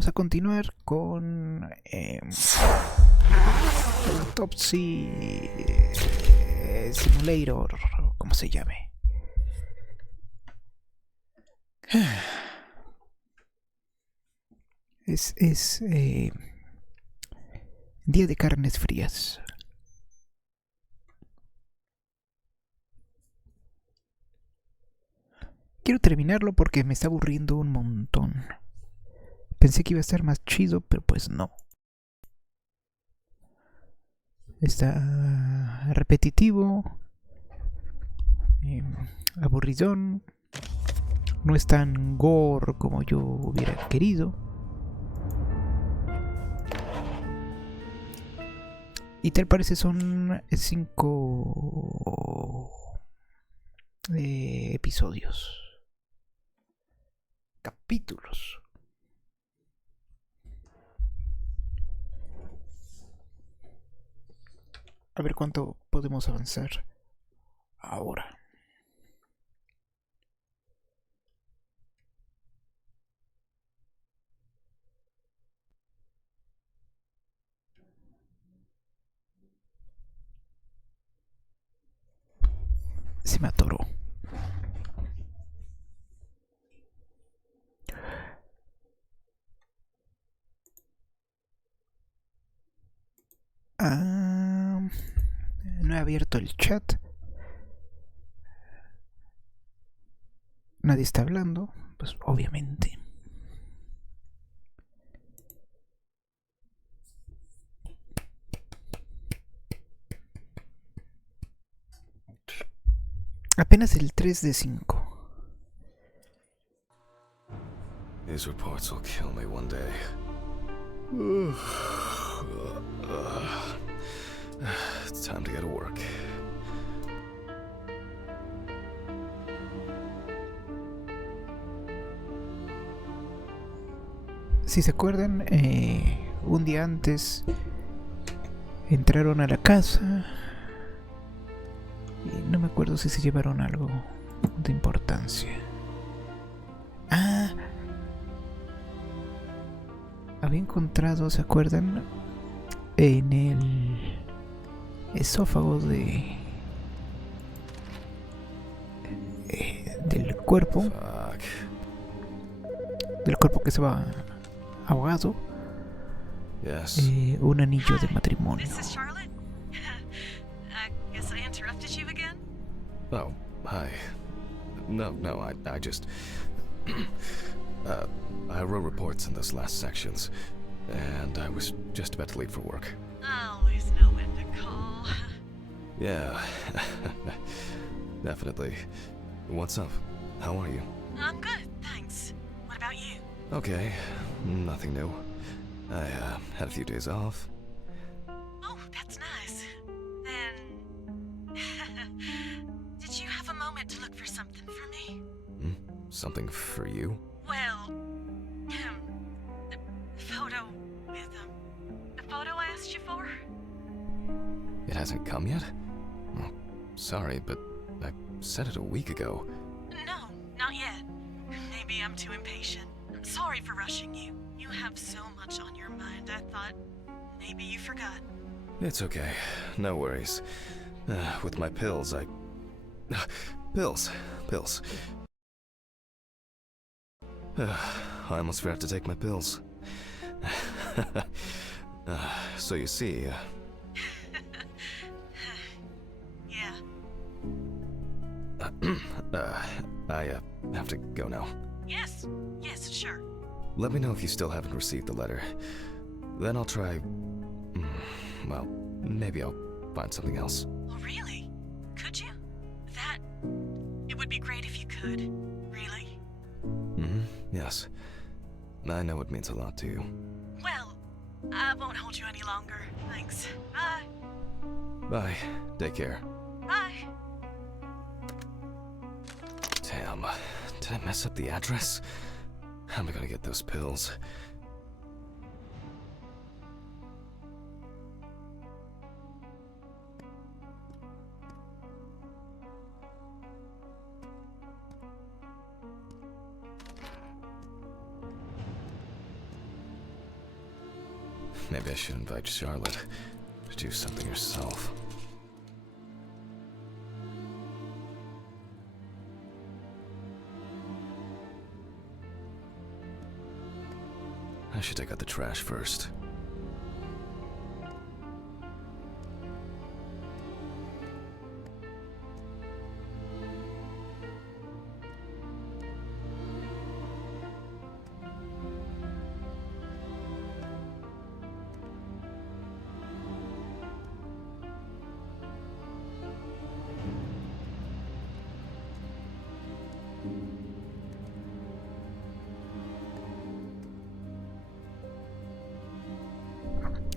vamos a continuar con Autopsy Simulator, como se llame. Es día de carnes frías. Quiero terminarlo porque me está aburriendo un montón. Pensé que iba a estar más chido, pero pues no. Está repetitivo, aburridón. No es tan gore como yo hubiera querido. Y tal parece son 5 episodios. Capítulos. A ver cuánto podemos avanzar ahora. Se me atoró. No he abierto el chat. Nadie está hablando, pues obviamente. Apenas el 3 de 5. These reports will kill me one day. It's time to get to work. Si se acuerdan, un día antes entraron a la casa y no me acuerdo si se llevaron algo de importancia. Había encontrado, ¿se acuerdan? En el esófago del cuerpo. Fuck. Del cuerpo que se va ahogado. Yes. Un anillo de matrimonio. This is Charlotte. I guess I interrupted you again. Oh, hi. No, I just... I wrote reports in those last sections, and I was just about to leave for work. I always know when to call. Yeah, definitely. What's up? How are you? I'm good, thanks. What about you? Okay, nothing new. I had a few days off. Oh, that's nice. Then... Did you have a moment to look for something for me? Something for you? Well... the photo with, the photo I asked you for? It hasn't come yet? Oh, sorry, but I said it a week ago. No, not yet. Maybe I'm too impatient. I'm sorry for rushing you. You have so much on your mind, I thought maybe you forgot. It's okay. No worries. With my pills, Pills. I almost forgot to take my pills. So you see... Yeah. I have to go now. Yes, sure. Let me know if you still haven't received the letter. Then I'll try... Well, maybe I'll find something else. Oh, really? Could you? It would be great if you could. Really. Yes. I know it means a lot to you. Well, I won't hold you any longer. Thanks. Bye. Bye. Take care. Bye. Damn. Did I mess up the address? How am I gonna get those pills? Maybe I should invite Charlotte to do something herself. I should take out the trash first.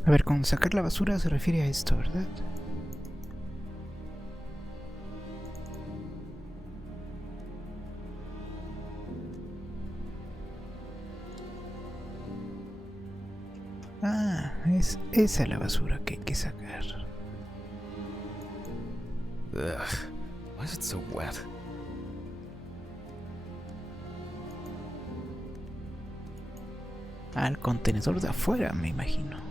A ver, con sacar la basura se refiere a esto, ¿verdad? Ah, es esa la basura que hay que sacar. Ugh, why is it so wet? Al contenedor de afuera, me imagino.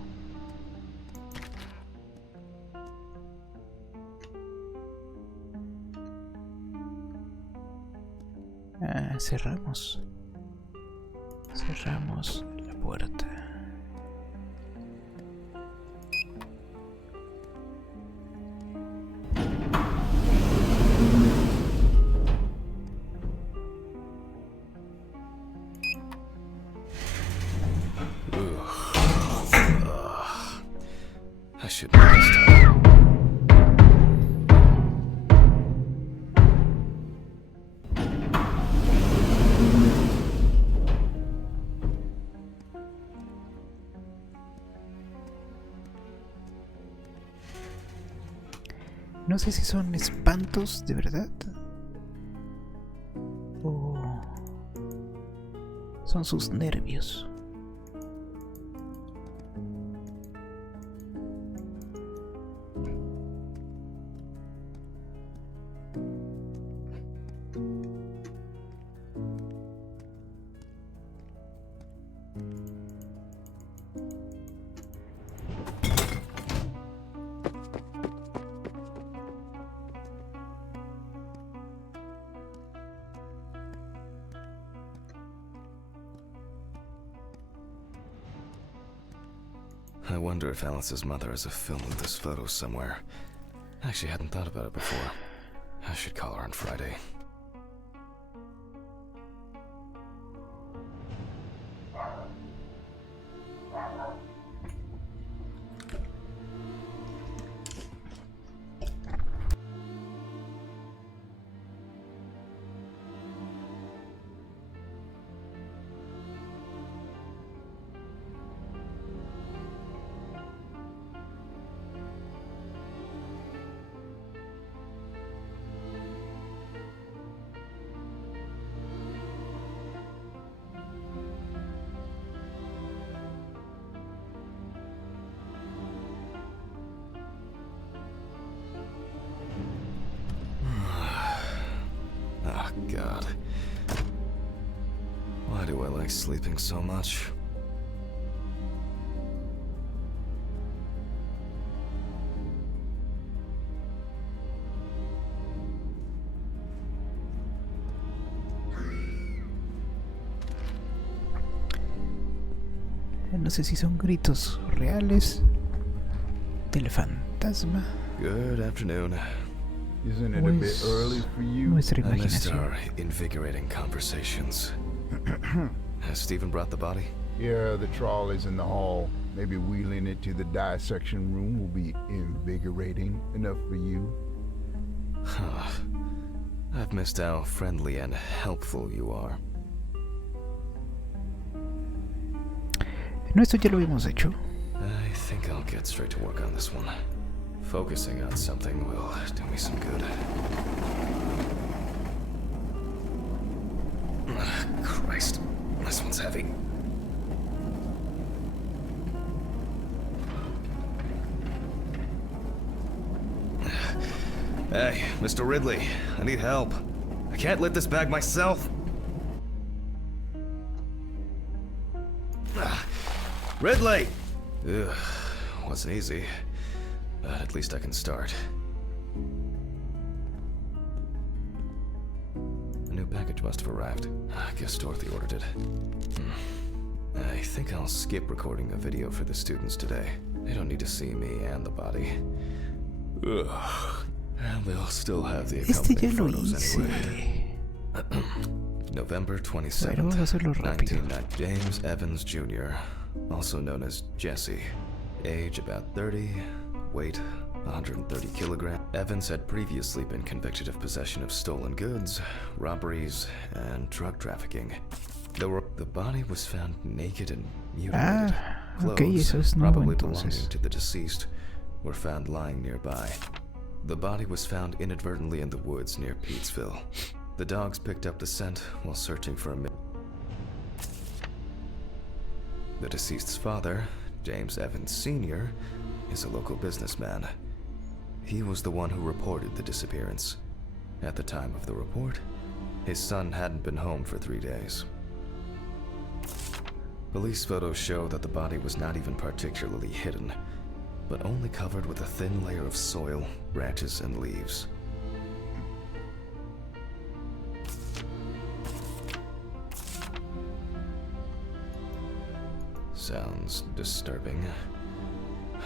Ah, cerramos la puerta. I should know this time. No sé si son espantos de verdad o son sus nervios. I wonder if Alice's mother has a film of this photo somewhere. I actually hadn't thought about it before. I should call her on Friday. Oh, God. Why do I like sleeping so much? No sé si son gritos reales del fantasma. Good afternoon. Isn't it a bit early for you? Nuestra I missed imaginación. our invigorating conversations. Has Stephen brought the body? Yeah, the trolley's in the hall. Maybe wheeling it to the dissection room will be invigorating enough for you. Huh. I've missed how friendly and helpful you are. No, esto ya lo habíamos hecho. I think I'll get straight to work on this one. Focusing on something will do me some good. Christ, this one's heavy. Hey, Mr. Ridley, I need help. I can't lift this bag myself. Ridley! Ugh, wasn't easy, but at least I can start. A new package must have arrived. I guess Dorothy ordered it. I think I'll skip recording a video for the students today. They don't need to see me and the body. Ugh. And they'll still have the Este ya accompanying lo photos hice. anyway. November 27th, Bueno, vamos a hacerlo rápido. 1990. James Evans Jr., also known as Jesse. Age about 30, weight 130 kilograms. Evans had previously been convicted of possession of stolen goods, robberies, and drug trafficking. The body was found naked and mutilated. Ok, Clothes, eso es nuevo probably entonces. belonging to the deceased, were found lying nearby. The body was found inadvertently in the woods near Pete'sville. The dogs picked up the scent while searching for The deceased's father, James Evans Sr., is a local businessman. He was the one who reported the disappearance. At the time of the report, his son hadn't been home for 3 days. Police photos show that the body was not even particularly hidden, but only covered with a thin layer of soil, branches, and leaves. Sounds disturbing.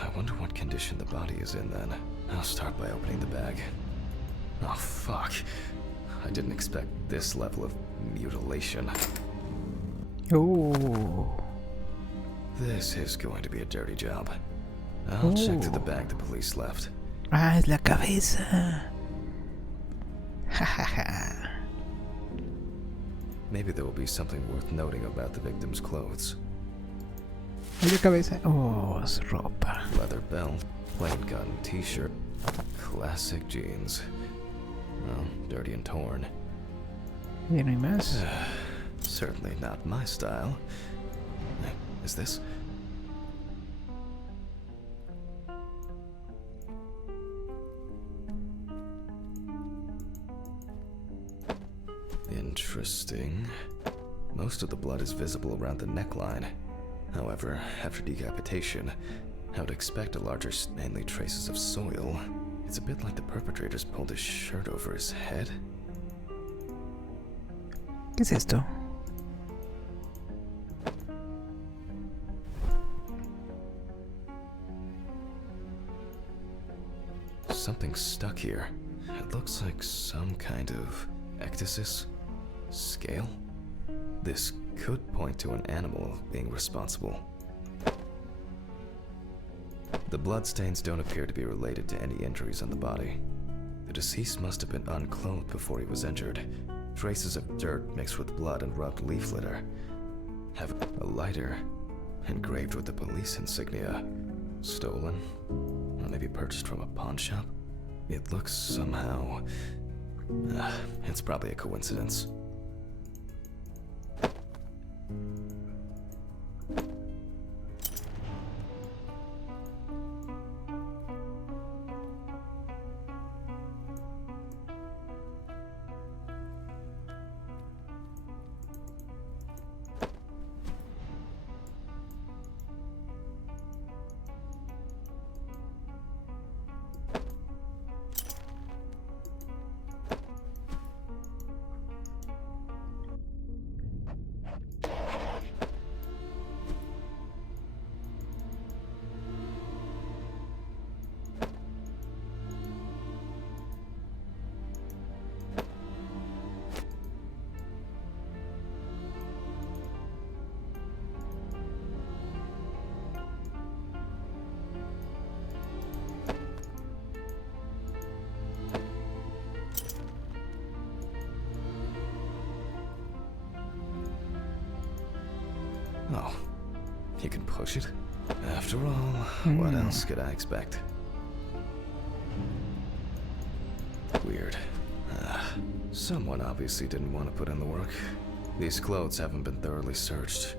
I wonder what condition the body is in then. I'll start by opening the bag. Oh, fuck. I didn't expect this level of mutilation. Oh. This is going to be a dirty job. I'll check through the Oh. bag the police left. Ah, es la cabeza. Jajaja. Maybe there will be something worth noting about the victim's clothes. Es la cabeza. Oh, es ropa. Leather belt, plain cotton t-shirt, classic jeans. Well, dirty and torn. Ya no hay más. Certainly not my style. Is this? Interesting. Most of the blood is visible around the neckline. However, after decapitation, I would expect a larger, mainly traces of soil. It's a bit like the perpetrator's pulled his shirt over his head. ¿Qué es esto? Something's stuck here. It looks like some kind of ectasis? Scale? This could point to an animal being responsible. The bloodstains don't appear to be related to any injuries on the body. The deceased must have been unclothed before he was injured. Traces of dirt mixed with blood and rubbed leaf litter. Have a lighter engraved with the police insignia. Stolen? Or maybe purchased from a pawn shop? It looks somehow... it's probably a coincidence. Oh, you can push it? After all, what else could I expect? Weird. Someone obviously didn't want to put in the work. These clothes haven't been thoroughly searched.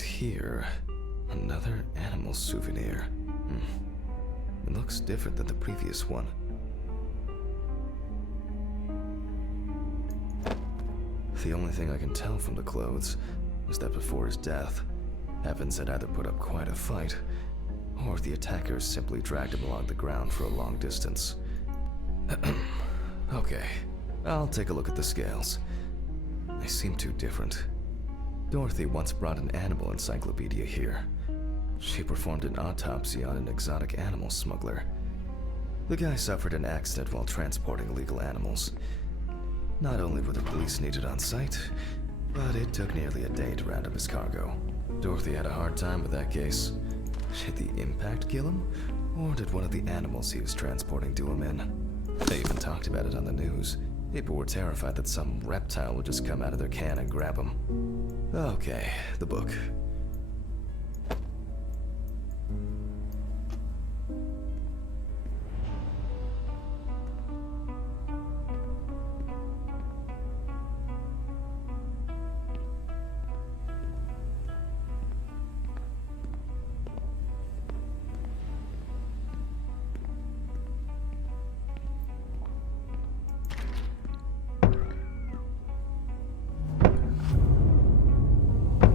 And here, another animal souvenir. It looks different than the previous one. The only thing I can tell from the clothes is that before his death, Evans had either put up quite a fight, or the attackers simply dragged him along the ground for a long distance. Okay, I'll take a look at the scales. They seem too different. Dorothy once brought an animal encyclopedia here. She performed an autopsy on an exotic animal smuggler. The guy suffered an accident while transporting illegal animals. Not only were the police needed on site, but it took nearly a day to round up his cargo. Dorothy had a hard time with that case. Did the impact kill him? Or did one of the animals he was transporting do him in? They even talked about it on the news. People were terrified that some reptile would just come out of their can and grab him. Okay, the book.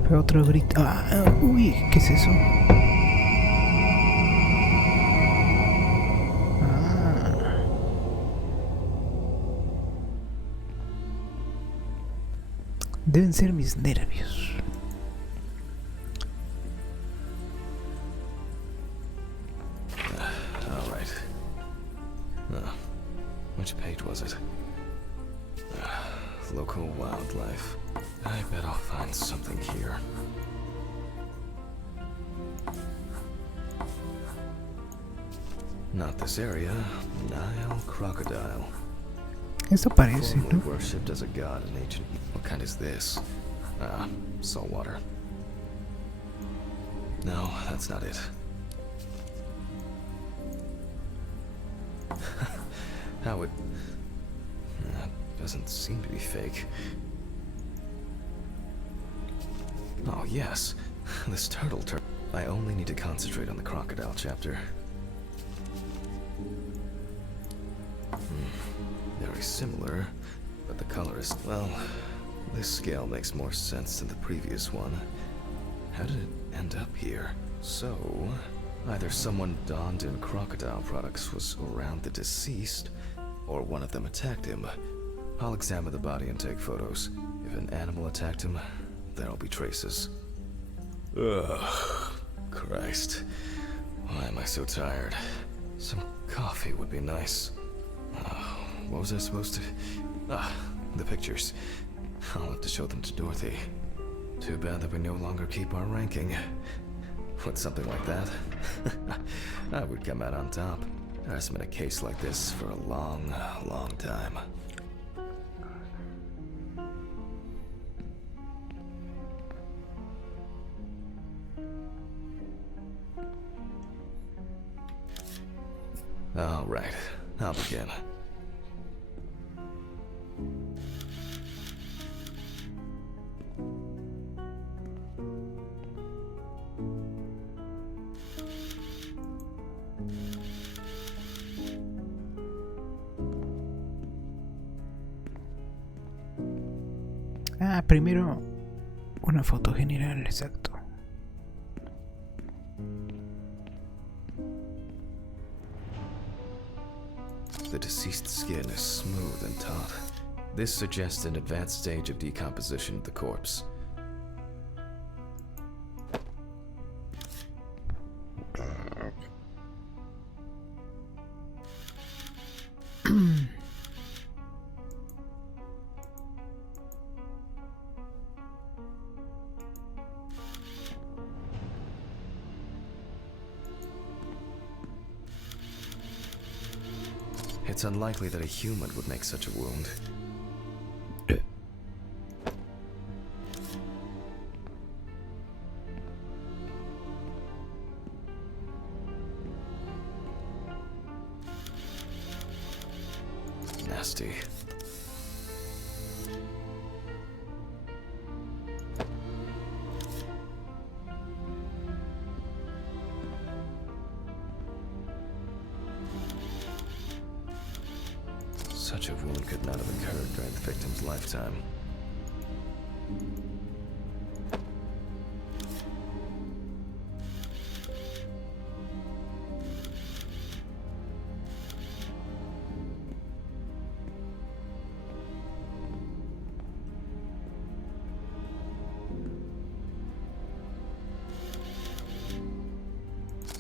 Fue otro grito. Uy, ¿qué es eso? Deben ser mis nervios. All right. Which page was it? Local wildlife. I bet I'll find something here. Not this area. Nile crocodile. Esto parece, Formerly ¿no? worshipped as a god in ancient. What kind is this? Salt water. No, that's not it. How it... doesn't seem to be fake. Oh, yes. This turtle. I only need to concentrate on the crocodile chapter. Very similar, but the color is... Well, this scale makes more sense than the previous one. How did it end up here? So, either someone donned in crocodile products was around the deceased, or one of them attacked him. I'll examine the body and take photos. If an animal attacked him, there'll be traces. Ugh, Christ. Why am I so tired? Some coffee would be nice. What was I supposed to... the pictures. I'll have to show them to Dorothy. Too bad that we no longer keep our ranking. With something like that, I would come out on top. There hasn't been a case like this for a long, long time. All right, I'll begin. Primero una foto general, exacto. The deceased skin is smooth and taut. This suggests an advanced stage of decomposition of the corpse. It's unlikely that a human would make such a wound. Nasty. Such a wound could not have occurred during the victim's lifetime.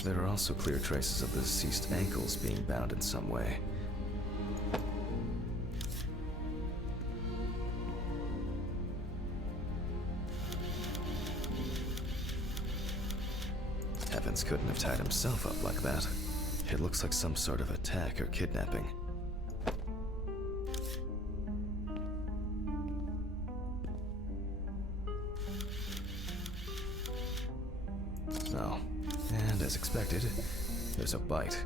There are also clear traces of the deceased ankles being bound in some way. Evans couldn't have tied himself up like that. It looks like some sort of attack or kidnapping. Oh, and as expected, there's a bite.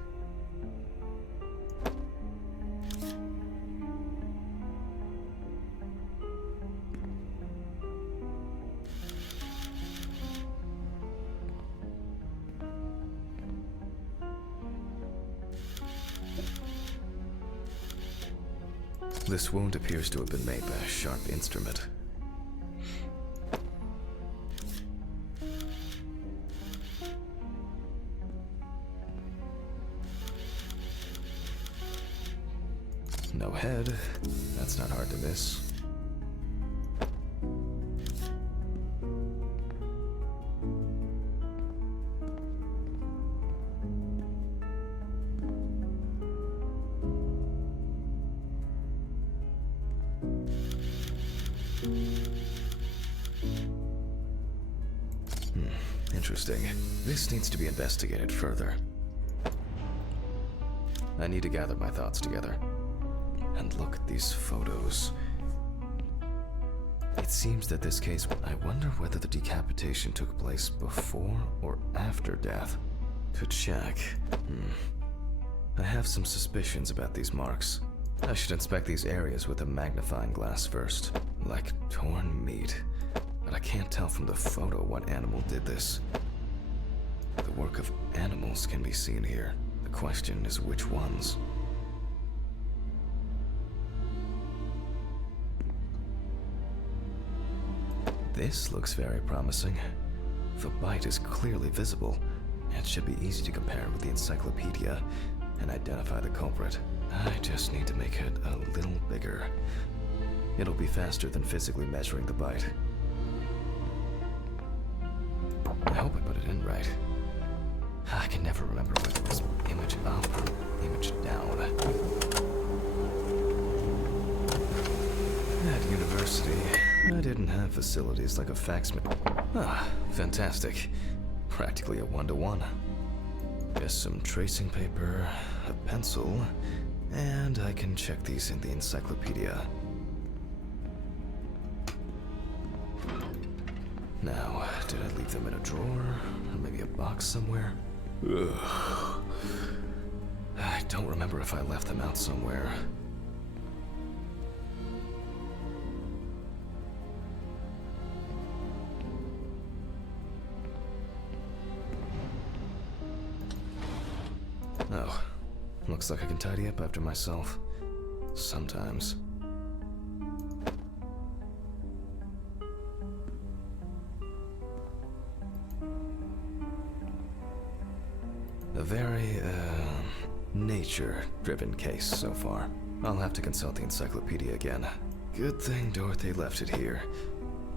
This wound appears to have been made by a sharp instrument. No head. That's not hard to miss. Interesting. This needs to be investigated further. I need to gather my thoughts together. And look at these photos. It seems that this case, I wonder whether the decapitation took place before or after death. To check. I have some suspicions about these marks. I should inspect these areas with a magnifying glass first. Like torn meat. But I can't tell from the photo what animal did this. The work of animals can be seen here. The question is which ones? This looks very promising. The bite is clearly visible. It should be easy to compare with the encyclopedia and identify the culprit. I just need to make it a little bigger. It'll be faster than physically measuring the bite. I hope I put it in right. I can never remember whether it was image up or image down. At university, I didn't have facilities like a fax machine. Ah, fantastic. Practically a one-to-one. Just some tracing paper, a pencil, and I can check these in the encyclopedia. Now, did I leave them in a drawer? Or maybe a box somewhere? Ugh. I don't remember if I left them out somewhere. Oh, looks like I can tidy up after myself. Sometimes. A very, nature-driven case so far. I'll have to consult the encyclopedia again. Good thing Dorothy left it here.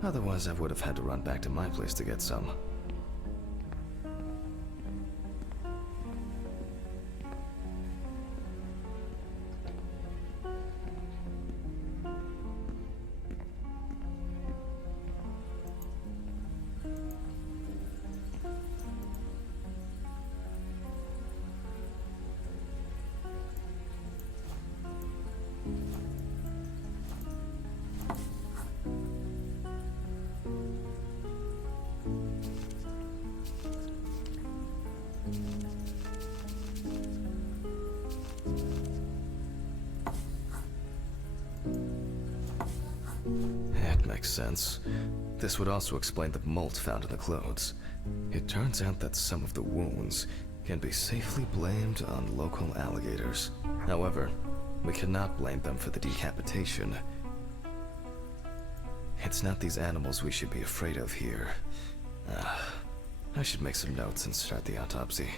Otherwise, I would have had to run back to my place to get some. That makes sense. This would also explain the mold found in the clothes. It turns out that some of the wounds can be safely blamed on local alligators. However, We cannot blame them for the decapitation. It's not these animals we should be afraid of here. I should make some notes and start the autopsy.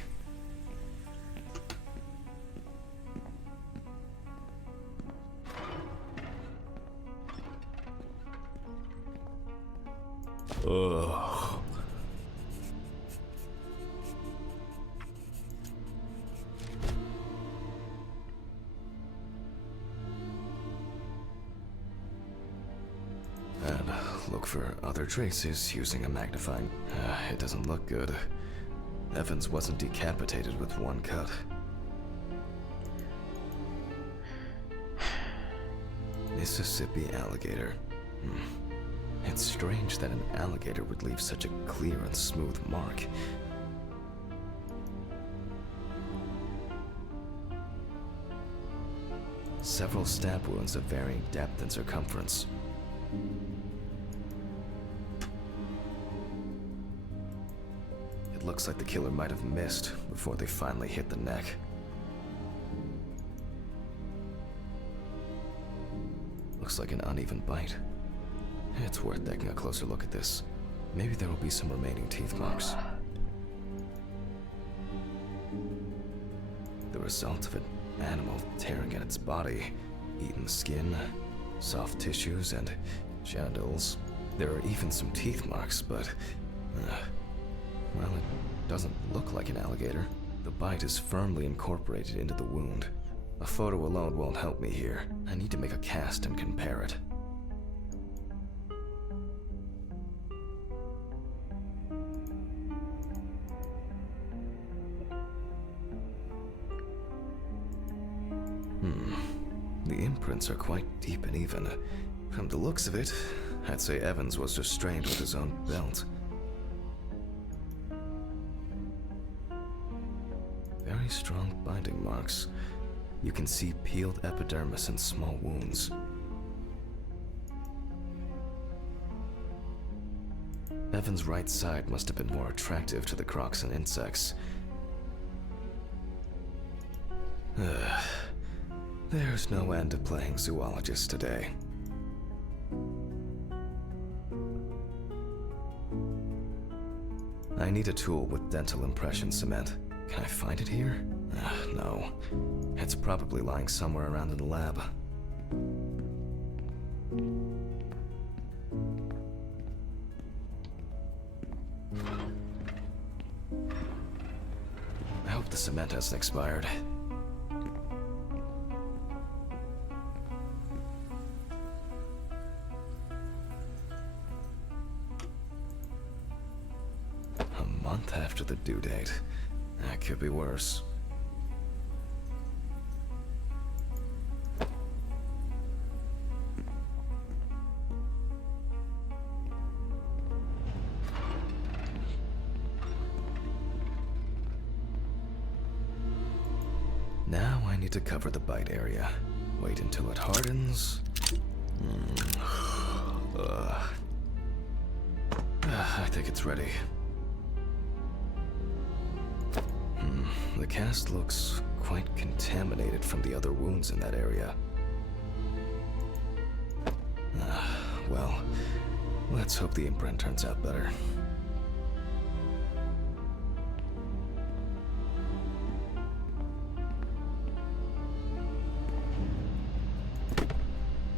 Ugh. And look for other traces using a magnifying. It doesn't look good. Evans wasn't decapitated with one cut. Mississippi alligator. It's strange that an alligator would leave such a clear and smooth mark. Several stab wounds of varying depth and circumference. It looks like the killer might have missed before they finally hit the neck. Looks like an uneven bite. It's worth taking a closer look at this. Maybe there will be some remaining teeth marks. The result of an animal tearing at its body, eaten skin, soft tissues, and genitals. There are even some teeth marks, but, well, it doesn't look like an alligator. The bite is firmly incorporated into the wound. A photo alone won't help me here. I need to make a cast and compare it. The imprints are quite deep and even. From the looks of it, I'd say Evans was restrained with his own belt. Very strong binding marks. You can see peeled epidermis and small wounds. Evans' right side must have been more attractive to the crocs and insects. There's no end to playing zoologist today. I need a tool with dental impression cement. Can I find it here? No. It's probably lying somewhere around in the lab. I hope the cement hasn't expired. A month after the due date. That could be worse. Now I need to cover the bite area. Wait until it hardens. I think it's ready. The cast looks quite contaminated from the other wounds in that area. Well, let's hope the imprint turns out better.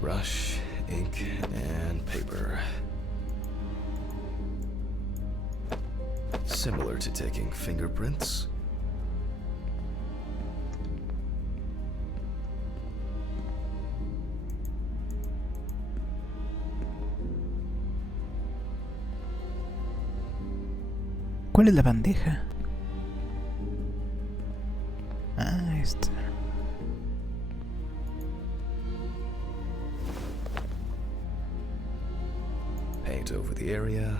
Brush, ink, and paper. Similar to taking fingerprints. ¿Cuál es la bandeja? Ah, esta. Paint over the area.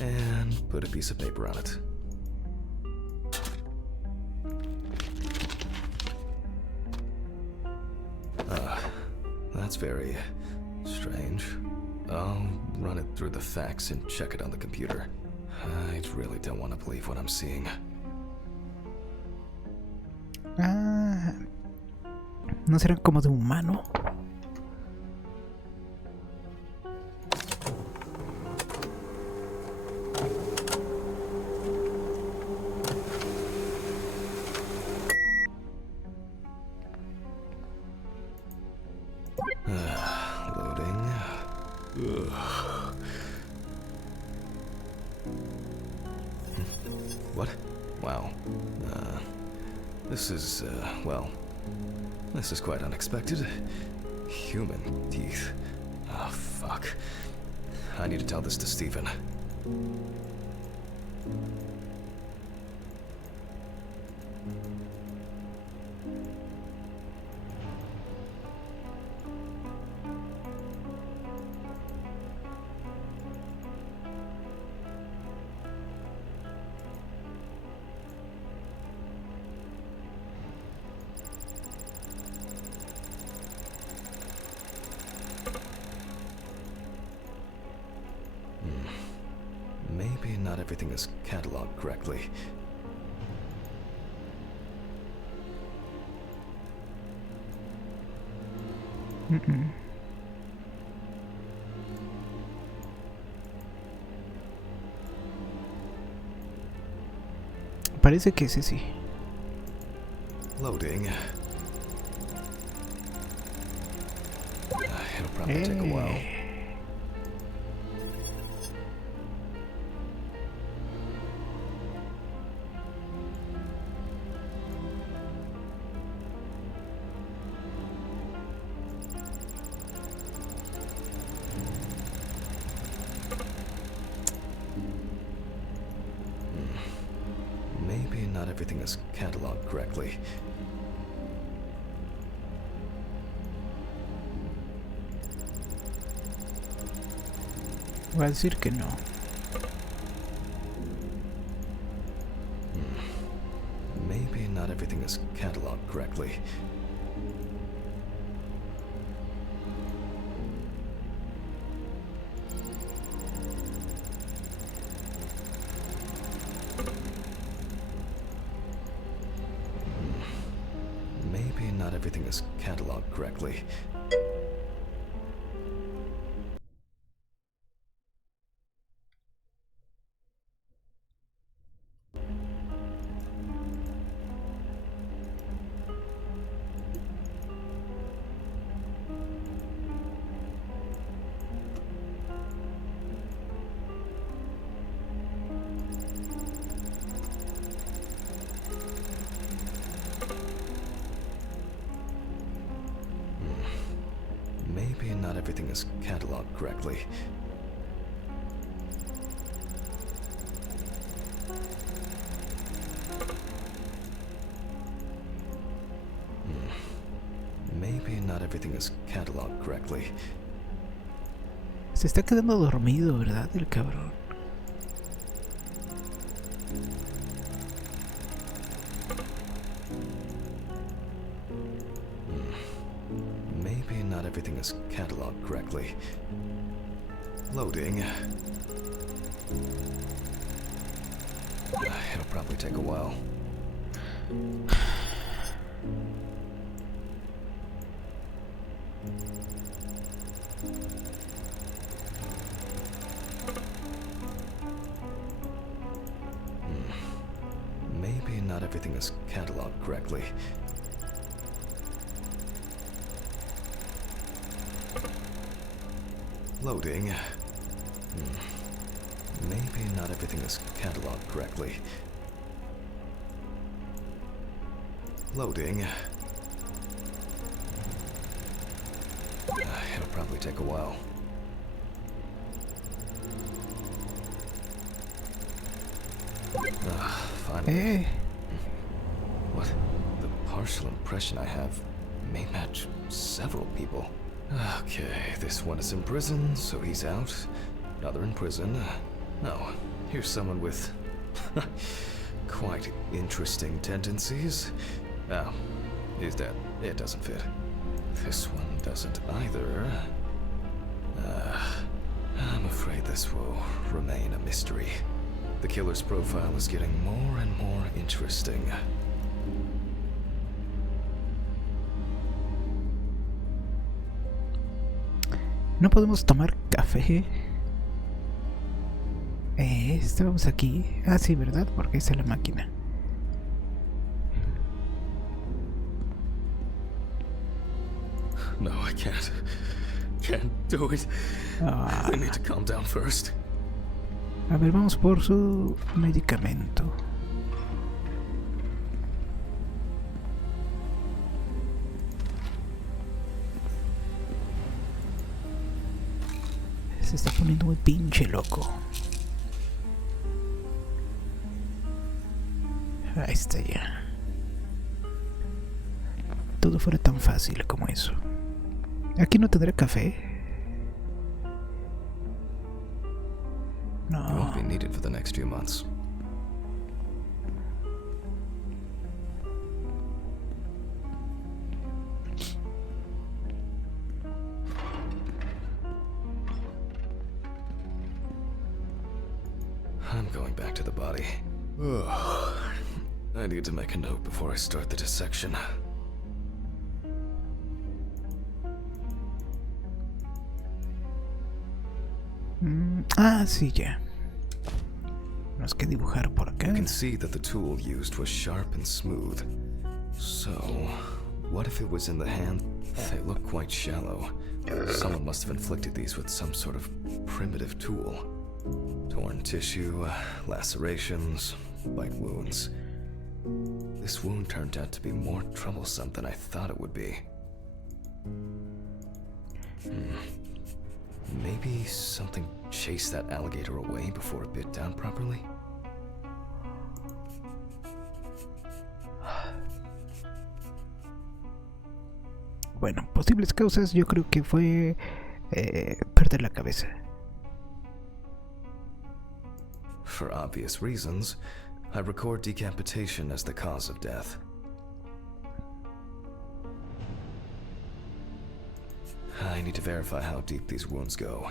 And put a piece of paper on it. That's very strange. I'll run it through the facts and check it on the computer. I really don't want to believe what I'm seeing. Ah, ¿no serán como de humano? Loading. Ugh. What? Wow. This is, well, this is quite unexpected. Human teeth. Oh, fuck. I need to tell this to Stephen. Maybe not everything is cataloged correctly. Parece que ese sí. Loading. It'll probably take a while. Maybe not everything is cataloged correctly. Voy a decir que no. Maybe not everything is cataloged correctly. Maybe not everything is cataloged correctly. Maybe not everything is cataloged correctly. Maybe not everything is cataloged correctly. Se está quedando dormido, ¿verdad? El cabrón. Maybe not everything is cataloged correctly. Loading. It'll probably take a while. Maybe not everything is cataloged correctly. Loading. Maybe not everything is cataloged correctly. Loading. It'll probably take a while. Finally. What? The partial impression I have may match several people. Okay, this one is in prison, so he's out. Another in prison. No, here's someone with quite interesting tendencies. Oh, he's dead. It doesn't fit. This one doesn't either. This will remain a mystery. The killer's profile is getting more and more interesting. No podemos tomar café. Estábamos aquí. Ah, sí, ¿verdad? Porque esa es la máquina. No, I can't. Can't do it. I need to calm down first. A ver, vamos por su medicamento. Se está poniendo muy pinche loco. Ahí está ya. Todo fuera tan fácil como eso. Aquí no tendré café. It won't No. be needed for the next few months. I'm going back to the body. Ugh. I need to make a note before I start the dissection. Ah, sí, ya. Tenemos que dibujar por acá. You can see that the tool used was sharp and smooth. So, what if it was in the hand? They look quite shallow. Someone must have inflicted these with some sort of primitive tool. Torn tissue, lacerations, bite wounds. This wound turned out to be more troublesome than I thought it would be. Maybe something chased that alligator away before it bit down properly? Bueno, posibles causas yo creo que fue perder la cabeza. For obvious reasons, I record decapitation as the cause of death. I need to verify how deep these wounds go.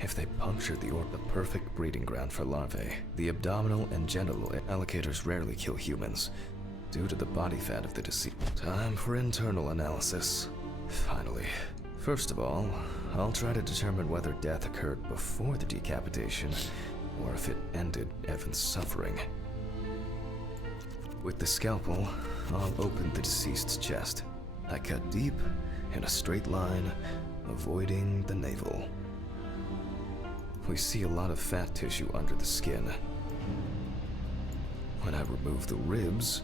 If they puncture the perfect breeding ground for larvae, the abdominal and genital allocators rarely kill humans, due to the body fat of the deceased. Time for internal analysis. Finally. First of all, I'll try to determine whether death occurred before the decapitation, or if it ended Evan's suffering. With the scalpel, I'll open the deceased's chest. I cut deep, in a straight line, avoiding the navel. We see a lot of fat tissue under the skin. When I remove the ribs,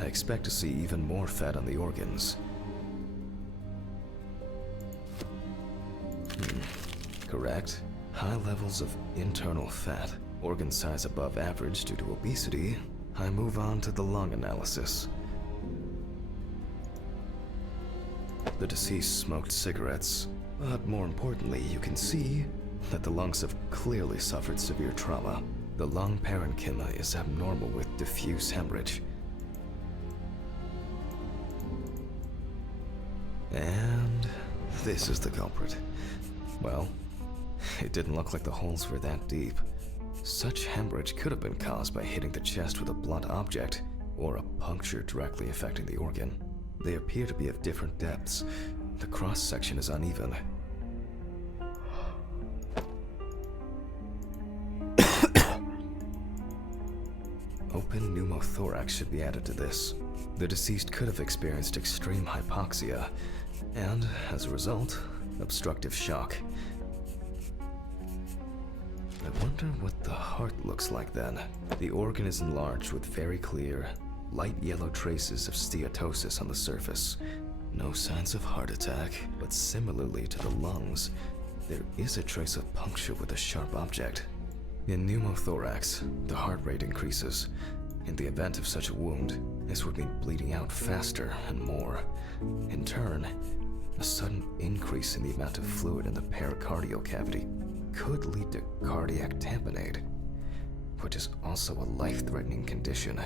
I expect to see even more fat on the organs. Correct. High levels of internal fat, organ size above average due to obesity. I move on to the lung analysis. The deceased smoked cigarettes, but more importantly, you can see that the lungs have clearly suffered severe trauma. The lung parenchyma is abnormal with diffuse hemorrhage. And this is the culprit. Well, it didn't look like the holes were that deep. Such hemorrhage could have been caused by hitting the chest with a blunt object, or a puncture directly affecting the organ. They appear to be of different depths. The cross-section is uneven. Open pneumothorax should be added to this. The deceased could have experienced extreme hypoxia, and, as a result, obstructive shock. I wonder what the heart looks like then. The organ is enlarged with very clear, light yellow traces of steatosis on the surface. No signs of heart attack, but similarly to the lungs, there is a trace of puncture with a sharp object. In pneumothorax, the heart rate increases. In the event of such a wound, this would mean bleeding out faster and more. In turn, a sudden increase in the amount of fluid in the pericardial cavity could lead to cardiac tamponade, which is also a life-threatening condition.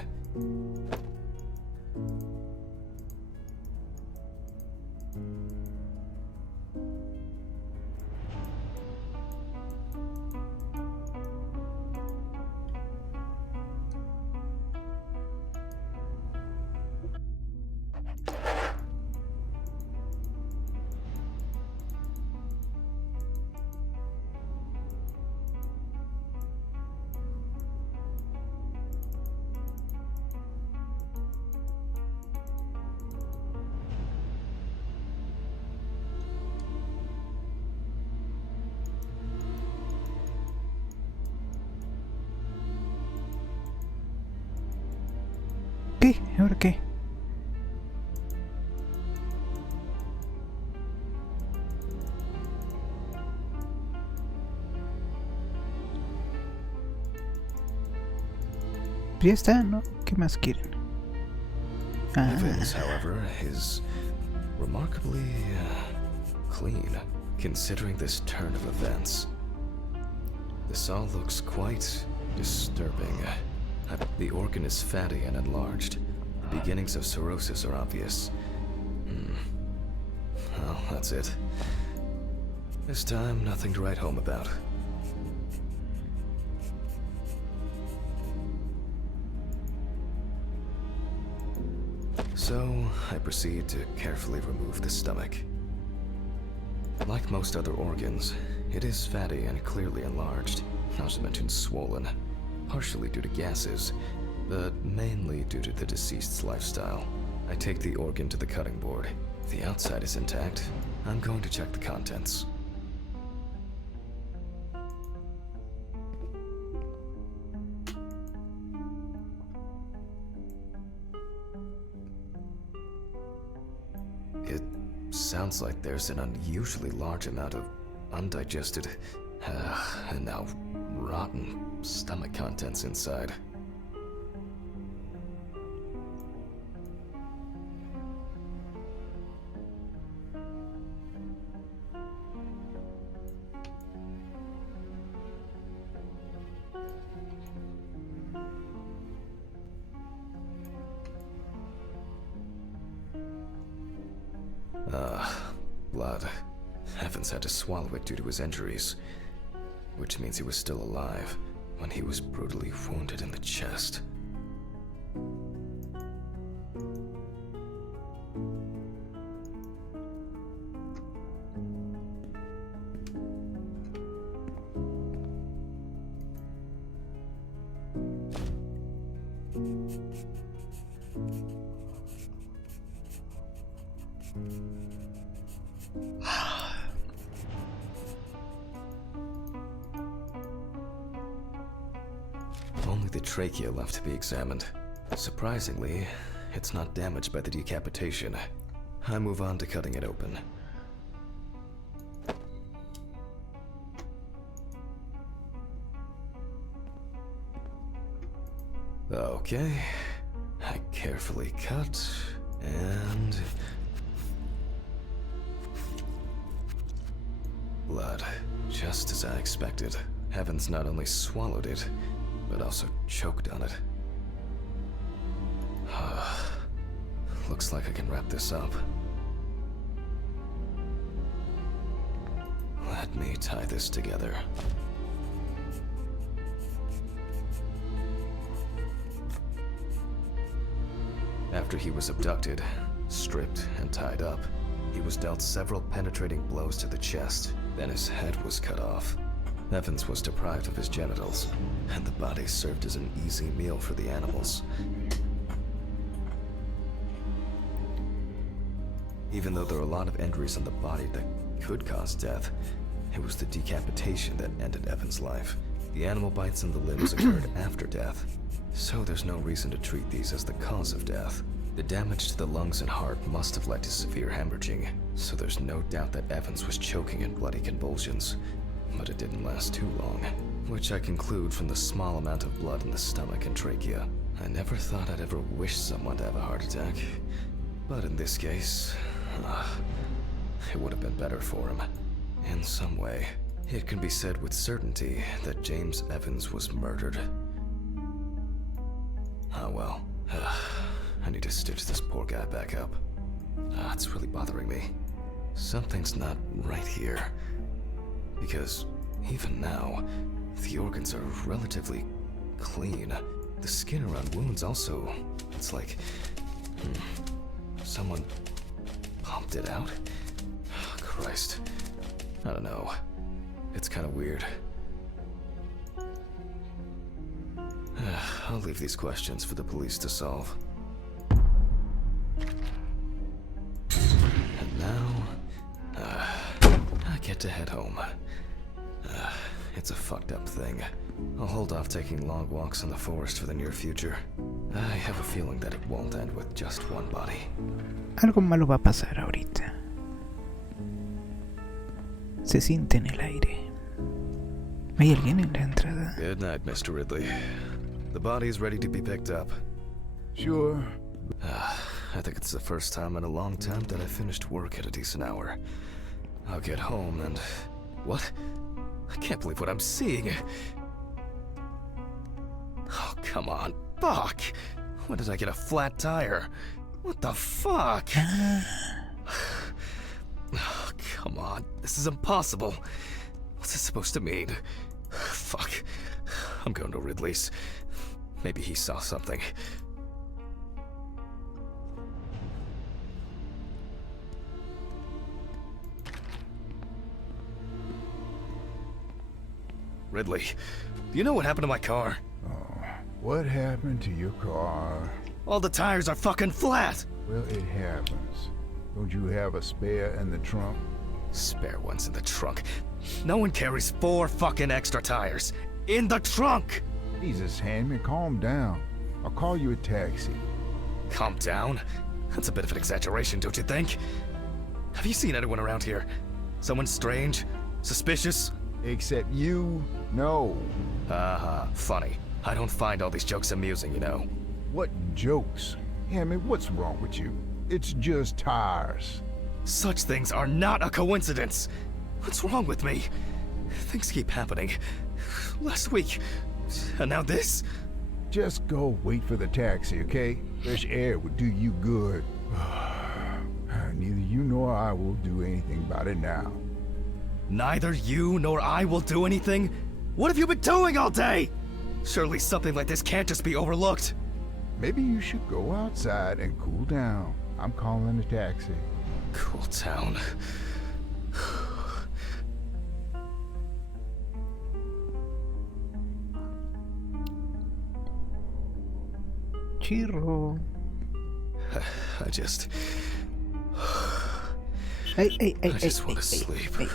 qué? ¿Ahora qué? Pues ya está, ¿no? ¿Qué más quieren? Ah, Evans, however, is remarkably clean, considering this turn of events. This all looks quite disturbing. The organ is fatty and enlarged. The beginnings of cirrhosis are obvious. Well, that's it. This time, nothing to write home about. So, I proceed to carefully remove the stomach. Like most other organs, it is fatty and clearly enlarged, not to mention swollen, partially due to gases, but mainly due to the deceased's lifestyle. I take the organ to the cutting board. If the outside is intact, I'm going to check the contents. It sounds like there's an unusually large amount of undigested, and now rotten stomach contents inside. Blood. Evans had to swallow it due to his injuries, which means he was still alive when he was brutally wounded in the chest. Only the trachea left to be examined. Surprisingly, it's not damaged by the decapitation. I move on to cutting it open. Okay, I carefully cut, and... blood, just as I expected. Evans not only swallowed it, but also choked on it. Looks like I can wrap this up. Let me tie this together. After he was abducted, stripped, and tied up, he was dealt several penetrating blows to the chest, then his head was cut off. Evans was deprived of his genitals, and the body served as an easy meal for the animals. Even though there are a lot of injuries on the body that could cause death, it was the decapitation that ended Evans' life. The animal bites in the limbs occurred after death, so there's no reason to treat these as the cause of death. The damage to the lungs and heart must have led to severe hemorrhaging, so there's no doubt that Evans was choking in bloody convulsions. But it didn't last too long, which I conclude from the small amount of blood in the stomach and trachea. I never thought I'd ever wish someone to have a heart attack, but in this case, it would have been better for him. In some way, it can be said with certainty that James Evans was murdered. Ah well, I need to stitch this poor guy back up. It's really bothering me. Something's not right here. Because even now, the organs are relatively clean. The skin around wounds also, it's like someone pumped it out? Christ. I don't know. It's kind of weird. I'll leave these questions for the police to solve. And now, I get to head home. it's a fucked up thing. I'll hold off taking long walks in the forest for the near future. I have a feeling that it won't end with just one body. Algo malo va a pasar ahorita. Se siente en el aire. ¿Hay alguien en la entrada? Good night, Mr. Ridley. The body is ready to be picked up. Sure. I think it's the first time in a long time that I finished work at a decent hour. I'll get home and... What? I can't believe what I'm seeing. Oh, come on. Fuck! When did I get a flat tire? What the fuck? Oh, come on. This is impossible. What's this supposed to mean? Fuck. I'm going to Ridley's. Maybe he saw something. Ridley, do you know what happened to my car? Oh, what happened to your car? All the tires are fucking flat! Well, it happens. Don't you have a spare in the trunk? Spare ones in the trunk. No one carries 4 fucking extra tires. In the trunk! Jesus, Handman, calm down. I'll call you a taxi. Calm down? That's a bit of an exaggeration, don't you think? Have you seen anyone around here? Someone strange? Suspicious? Except you? No. Haha, funny. I don't find all these jokes amusing, you know. What jokes? Handman, what's wrong with you? It's just tires. Such things are not a coincidence! What's wrong with me? Things keep happening. Last week, and now this? Just go wait for the taxi, okay? Fresh air would do you good. Neither you nor I will do anything about it now. Neither you nor I will do anything? What have you been doing all day? Surely something like this can't just be overlooked. Maybe you should go outside and cool down. I'm calling a taxi. Cool down. Chirro. I just want to sleep. Hey.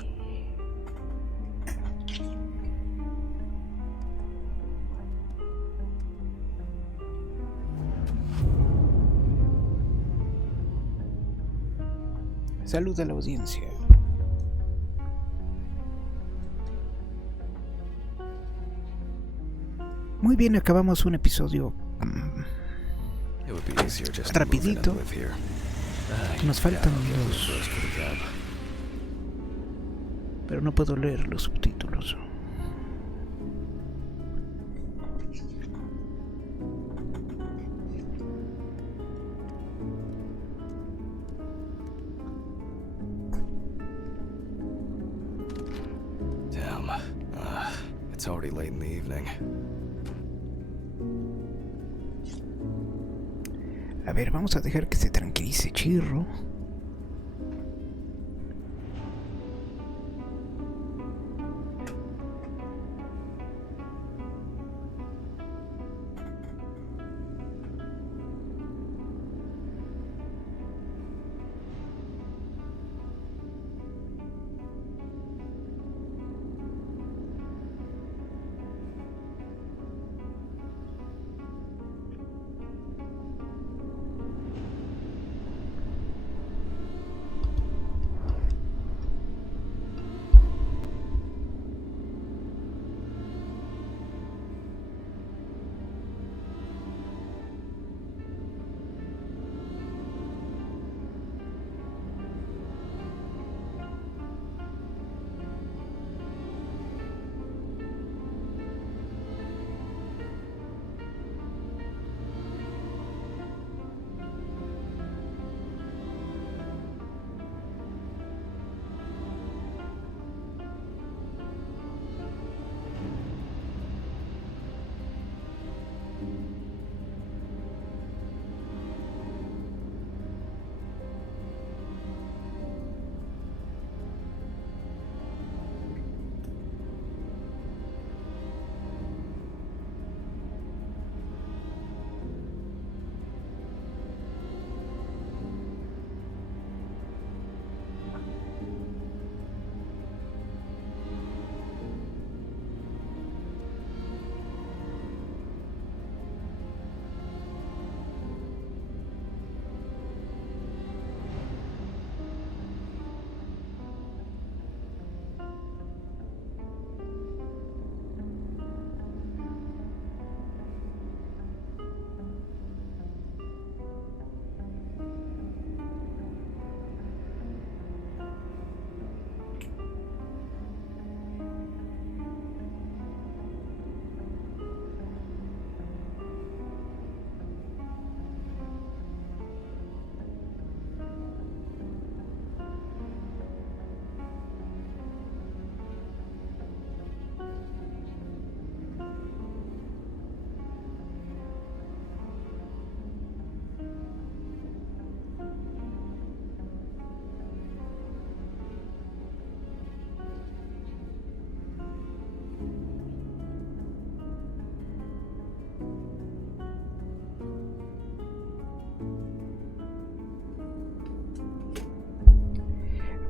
Salud a la audiencia. Muy bien, acabamos un episodio It would be easier just to move in rapidito. and live here. Nos faltan Yeah, dos, first for the cab. pero no puedo leer los subtítulos. Damn. It's already late in the evening. A ver, vamos a dejar que se tranquilice Chirro.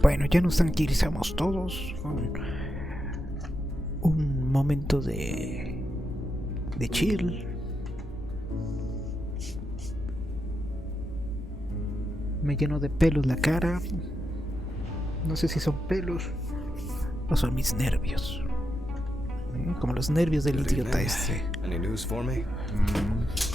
Bueno, ya nos tranquilizamos todos. Un momento de chill. Me lleno de pelos la cara. No sé si son pelos o son mis nervios. Como los nervios del Good idiota evening. este. Any news for me?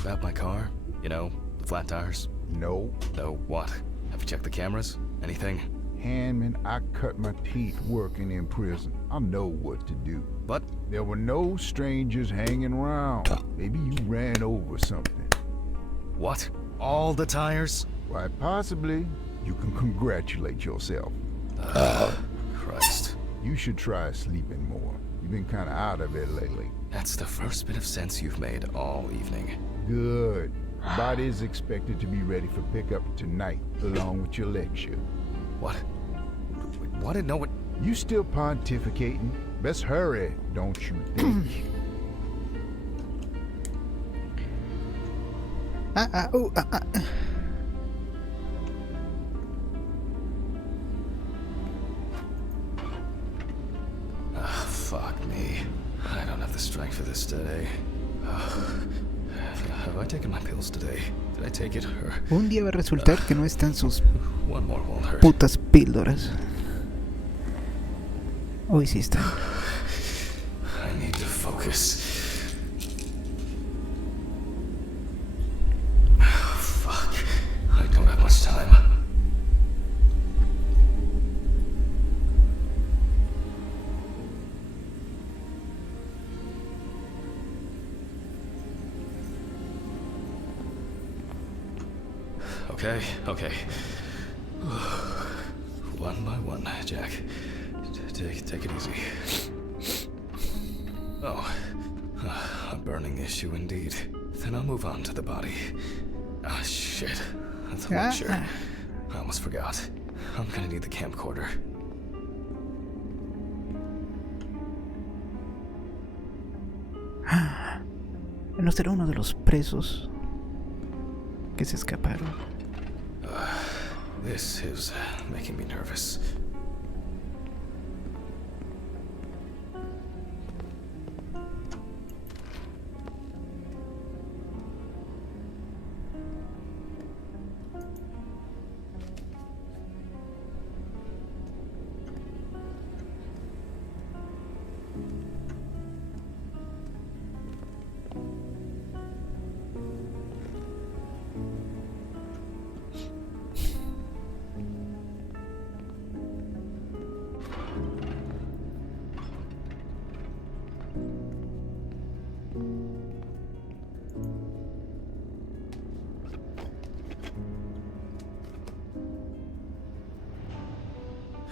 About my car? You know, the flat tires? No. No, what? Have you checked the cameras? Anything? Handman, I cut my teeth working in prison. I know what to do. But There were no strangers hanging around. Maybe you ran over something. what? All the tires? Why, possibly. You can congratulate yourself. Christ. You should try sleeping more. You've been kind of out of it lately. That's the first bit of sense you've made all evening. Good. The body is expected to be ready for pickup tonight, along with your lecture. What? What? No, what? You still pontificating? Best hurry, don't you think? Fuck me. I don't have the strength for this today. Have I taken my pills today? Did I take it? Or Un día va a resultar que no están sus one more won't hurt. putas píldoras. Hoy sí están. I need to focus. Fuck. I don't have much time. Okay. One by one, Jack. Take it easy. Oh, a burning issue indeed. Then I'll move on to the body. Ah, shit. The lecture. I almost forgot. I'm gonna need the camcorder. ¿No será uno de los presos que se escaparon? This is making me nervous.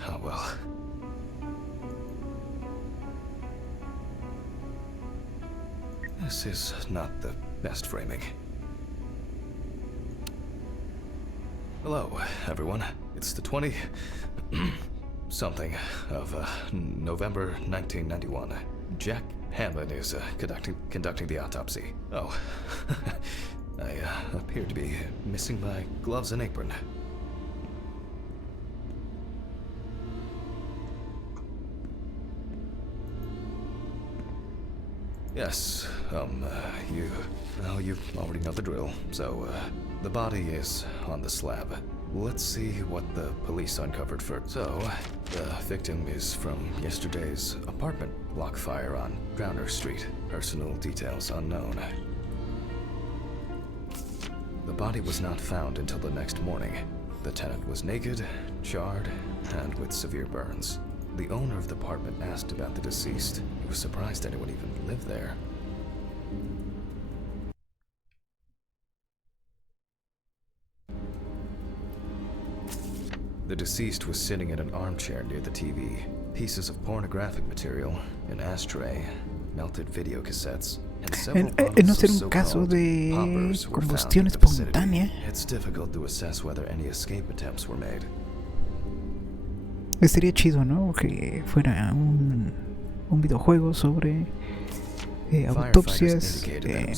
Oh well. This is not the best framing. Hello, everyone. It's the 20 something of November 1991. Jack Hammond is conducting the autopsy. Oh, I appear to be missing my gloves and apron. Yes, you already know the drill. So, the body is on the slab. Let's see what the police uncovered first. So, the victim is from yesterday's apartment block fire on Browner Street. Personal details unknown. The body was not found until the next morning. The tenant was naked, charred, and with severe burns. The owner of the apartment asked about the deceased. He was surprised anyone even lived there. The deceased was sitting in an armchair near the TV. Pieces of pornographic material, an ashtray, melted video cassettes, and several ¿No bottles será of un caso so-called de poppers were found combustión in the vicinity. espontánea? It's difficult to assess whether any escape attempts were made. Estaría chido, ¿no? Que fuera un videojuego sobre autopsias de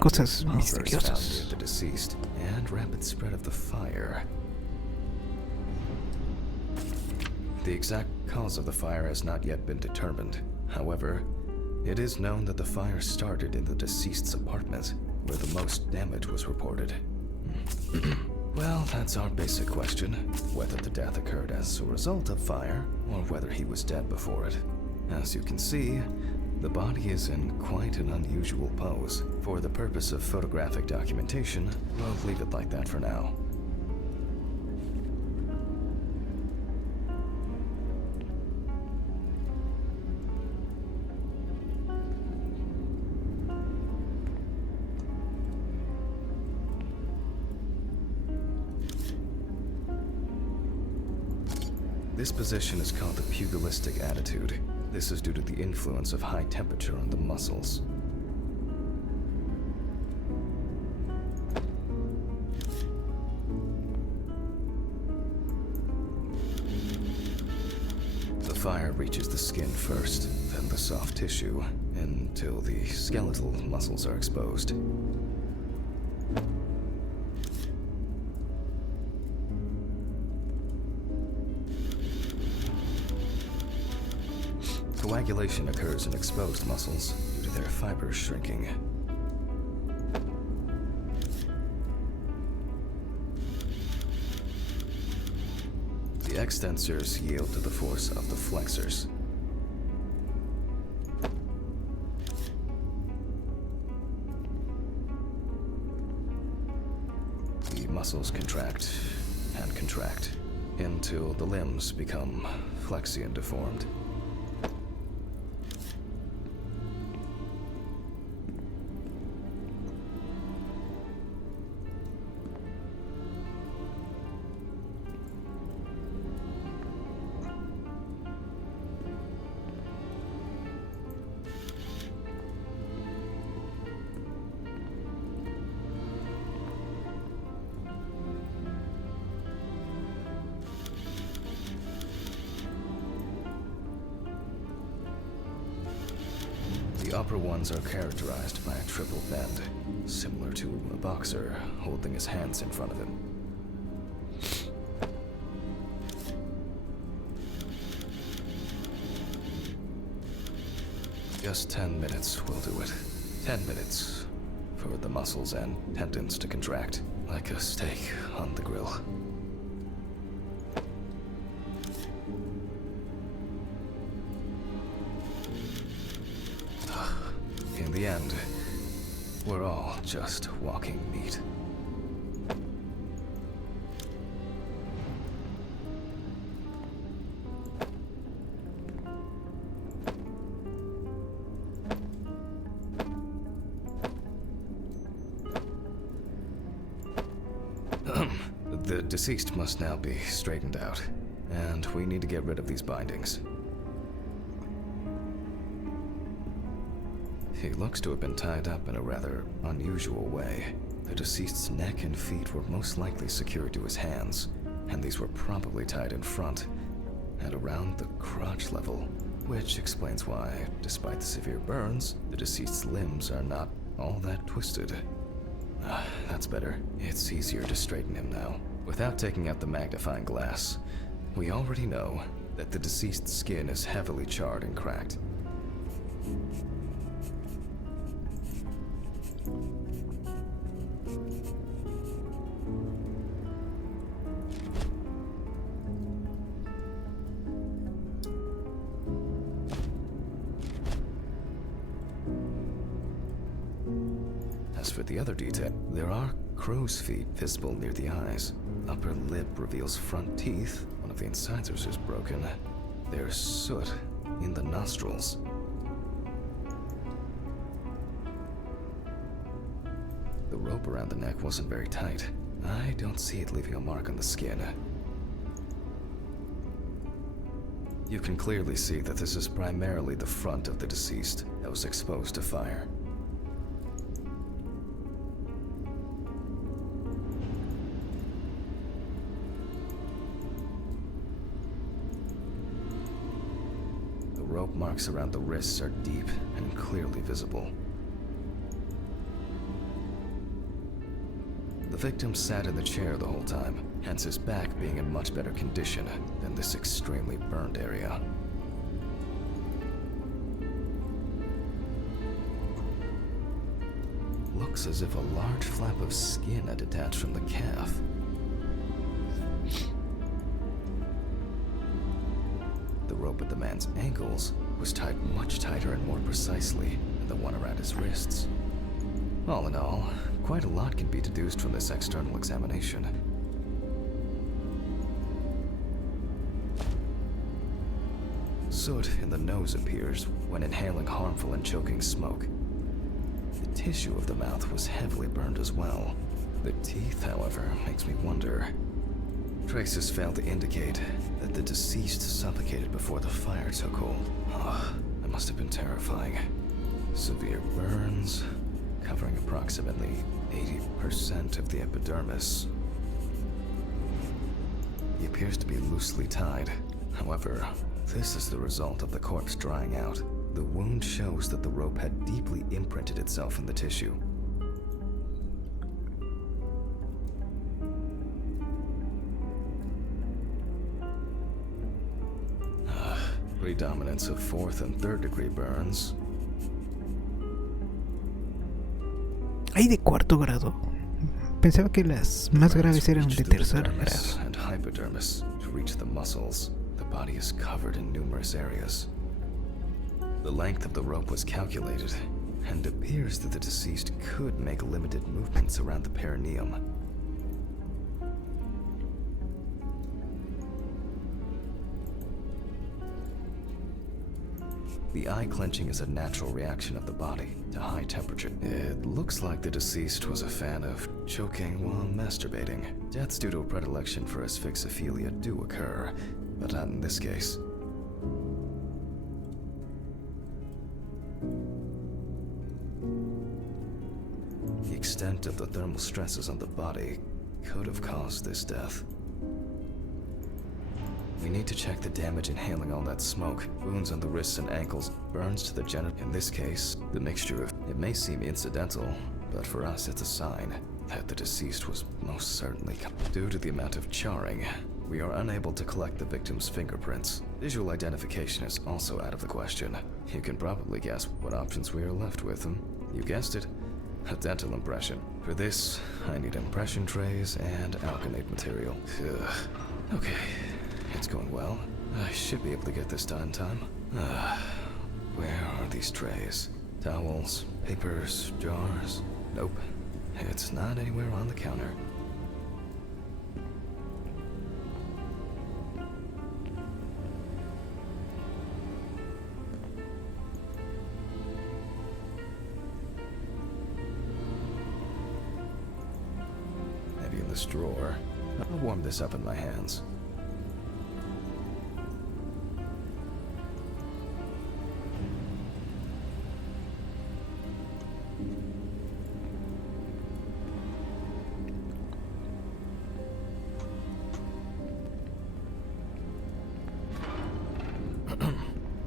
cosas misteriosas. The deceased and rapid spread of the fire. The exact cause of the fire has not yet been determined. However, it is known that the fire started in the deceased's apartment, where the most damage was reported. Well, that's our basic question. Whether the death occurred as a result of fire, or whether he was dead before it. As you can see, the body is in quite an unusual pose. For the purpose of photographic documentation, we'll leave it like that for now. This position is called the pugilistic attitude. This is due to the influence of high temperature on the muscles. The fire reaches the skin first, then the soft tissue, until the skeletal muscles are exposed. Coagulation occurs in exposed muscles due to their fibers shrinking. The extensors yield to the force of the flexors. The muscles contract and contract until the limbs become flexy and deformed. The upper ones are characterized by a triple bend, similar to a boxer holding his hands in front of him. Just 10 minutes will do it. 10 minutes for the muscles and tendons to contract like a steak on the grill. In the end, we're all just walking meat. The deceased must now be straightened out, and we need to get rid of these bindings. He looks to have been tied up in a rather unusual way. The deceased's neck and feet were most likely secured to his hands, and these were probably tied in front and around the crotch level, which explains why, despite the severe burns, the deceased's limbs are not all that twisted. That's better. It's easier to straighten him now. Without taking out the magnifying glass, we already know that the deceased's skin is heavily charred and cracked. As for the other detail, there are crow's feet visible near the eyes. Upper lip reveals front teeth. One of the incisors is broken. There's soot in the nostrils. The rope around the neck wasn't very tight. I don't see it leaving a mark on the skin. You can clearly see that this is primarily the front of the deceased that was exposed to fire. Rope marks around the wrists are deep and clearly visible. The victim sat in the chair the whole time, hence his back being in much better condition than this extremely burned area. Looks as if a large flap of skin had detached from the calf. The rope at the man's ankles was tied much tighter and more precisely than the one around his wrists. All in all, quite a lot can be deduced from this external examination. Soot in the nose appears when inhaling harmful and choking smoke. The tissue of the mouth was heavily burned as well. The teeth, however, makes me wonder. Traces fail to indicate that the deceased suffocated before the fire took hold. That must have been terrifying. Severe burns, covering approximately 80% of the epidermis. He appears to be loosely tied. However, this is the result of the corpse drying out. The wound shows that the rope had deeply imprinted itself in the tissue. Predominance of 4th and 3rd degree burns. Hay de 4º grado. Pensaba que las más graves eran de 3er grado. And hypodermis to reach the muscles. The body is covered in numerous areas. The length of the rope was calculated, and appears that the deceased could make limited movements around the perineum. The eye clenching is a natural reaction of the body to high temperature. It looks like the deceased was a fan of choking while masturbating. Deaths due to a predilection for asphyxophilia do occur, but not in this case. The extent of the thermal stresses on the body could have caused this death. We need to check the damage inhaling all that smoke. Wounds on the wrists and ankles, burns to the genital. In this case, the mixture of... It may seem incidental, but for us it's a sign that the deceased was most certainly... Due to the amount of charring, we are unable to collect the victim's fingerprints. Visual identification is also out of the question. You can probably guess what options we are left with. You guessed it, a dental impression. For this, I need impression trays and alkanate material. Okay. It's going well. I should be able to get this done in time. Where are these trays? Towels, papers, jars? Nope. It's not anywhere on the counter. Maybe in this drawer. I'll warm this up in my hands.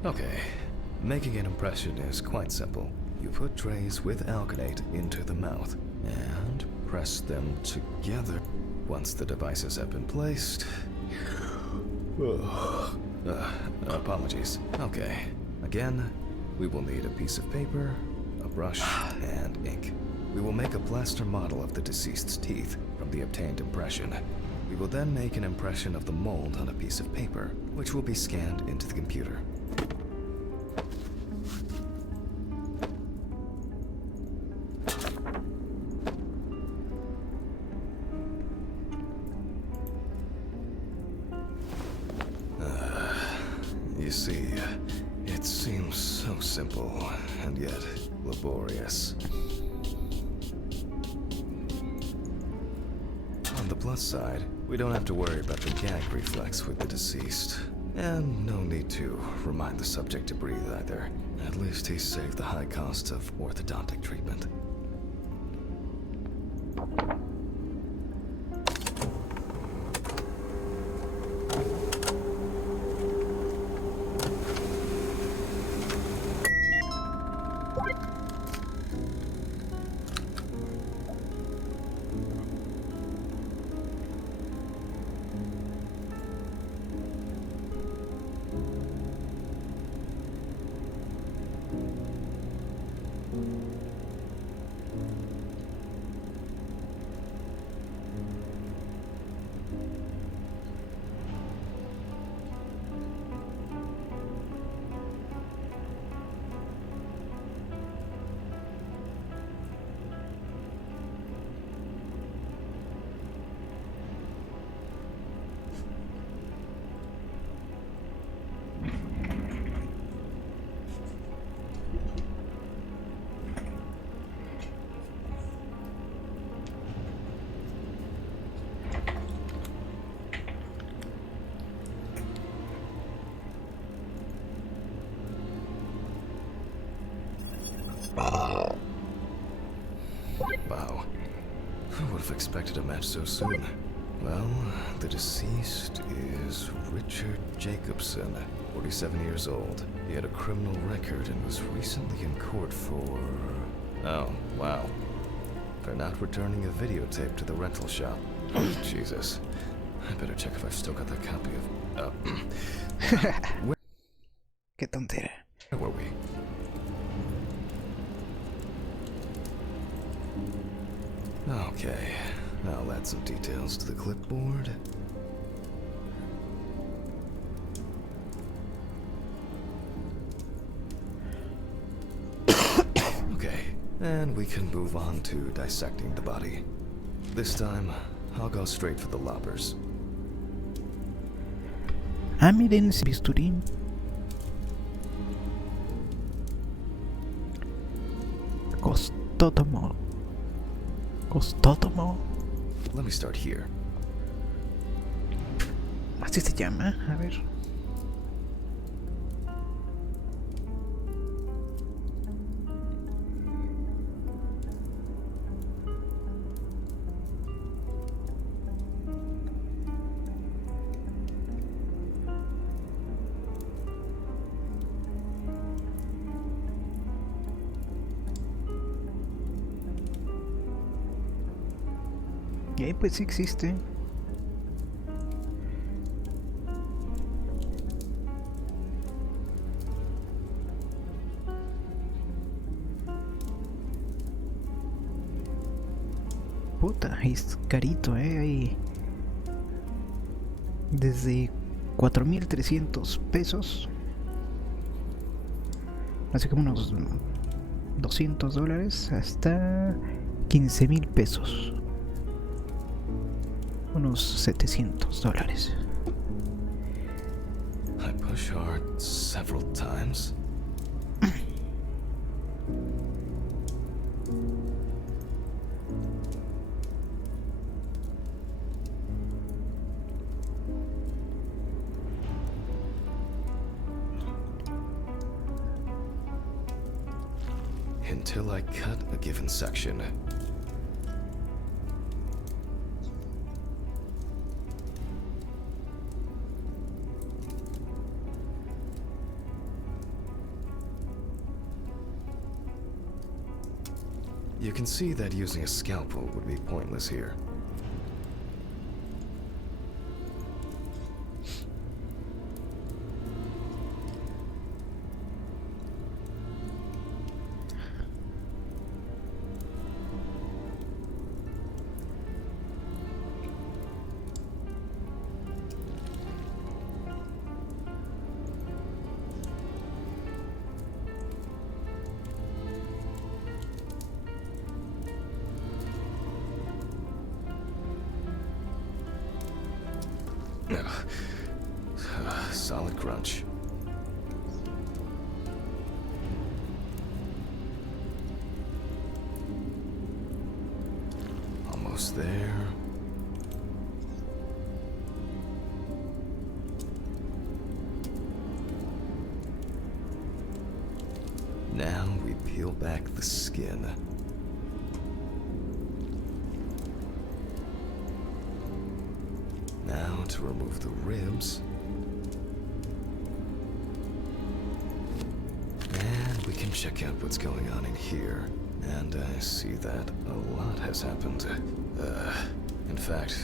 Okay, making an impression is quite simple. You put trays with alkanate into the mouth and press them together. Once the devices have been placed... apologies. Okay, again, we will need a piece of paper, a brush, and ink. We will make a plaster model of the deceased's teeth from the obtained impression. We will then make an impression of the mold on a piece of paper, which will be scanned into the computer. You see, it seems so simple, and yet laborious. On the plus side, we don't have to worry about the gag reflex with the deceased. And no need to remind the subject to breathe either. At least he saved the high costs of orthodontic treatment. Wow. Who would have expected a match so soon? Well, the deceased is Richard Jacobson, 47 years old. He had a criminal record and was recently in court for... Oh, wow. For not returning a videotape to the rental shop. Oh, Jesus. I better check if I've still got that copy of... Qué tontera. Where were we? Okay, I'll add some details to the clipboard. Okay, and we can move on to dissecting the body. This time, I'll go straight for the loppers. Ah, miren ese bisturí. Costótomo. Costótomo. Let me start here. Así se llama. A ver. Y ahí pues sí existe. Puta, es carito, ahí. Desde 4,300 pesos. Así como unos $200 hasta 15,000 pesos. Unos $700. I push hard several times. Until I cut a given section. You can see that using a scalpel would be pointless here. Solid crunch. Almost there. Now we peel back the skin. Now to remove the ribs. And we can check out what's going on in here. And I see that a lot has happened. In fact,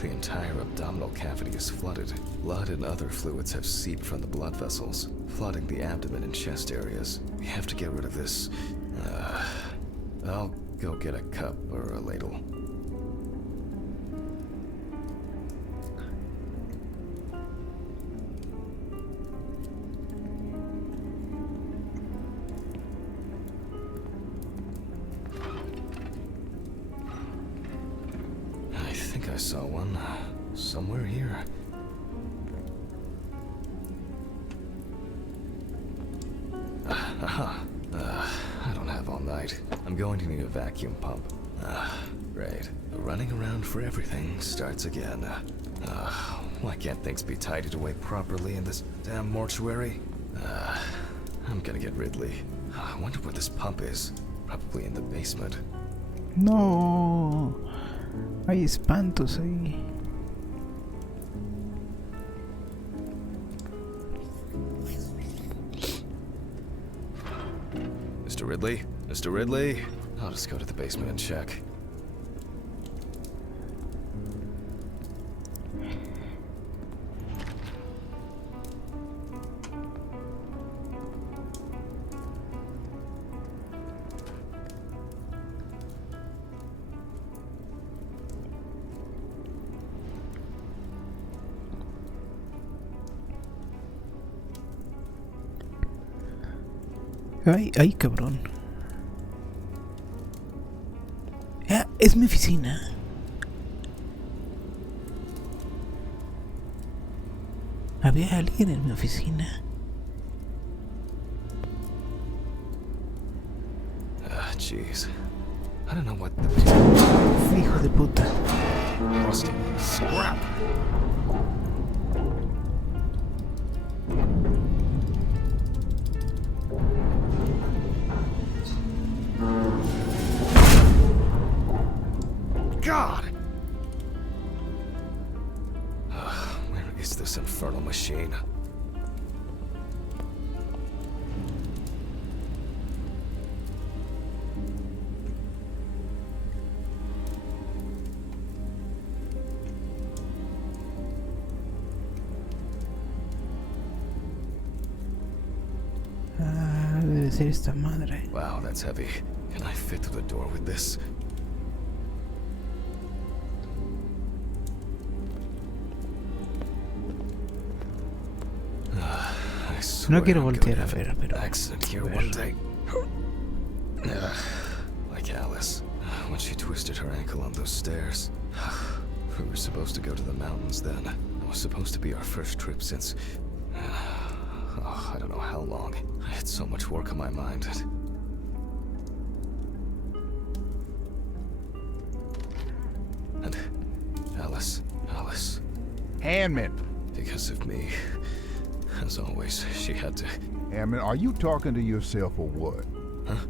the entire abdominal cavity is flooded. Blood and other fluids have seeped from the blood vessels, flooding the abdomen and chest areas. We have to get rid of this I'll go get a cup or a ladle. I think I saw one somewhere here. I don't have all night. I'm going to need a vacuum pump. Great. The running around for everything starts again. Why can't things be tidied away properly in this damn mortuary? I'm gonna get Ridley. I wonder where this pump is. Probably in the basement. No, hay espantos ahí. Mr. Ridley? Mr. Ridley? I'll just go to the basement and check. Ay, cabrón. Ah, es mi oficina. Había alguien en mi oficina. Jeez. I don't know what the... Hijo de puta. Rusty, scrap! God! Where is this infernal machine? Ah, debe ser esta madre. Wow, that's heavy. Can I fit through the door with this? No quiero voltear a ver, pero... Accident here one day. Like Alice, when she twisted her ankle on those stairs. We were supposed to go to the mountains then. It was supposed to be our first trip since... I don't know how long. I had so much work on my mind. And Alice. Handman! Because of me. As always, she had to... Handman, are you talking to yourself or what? Huh?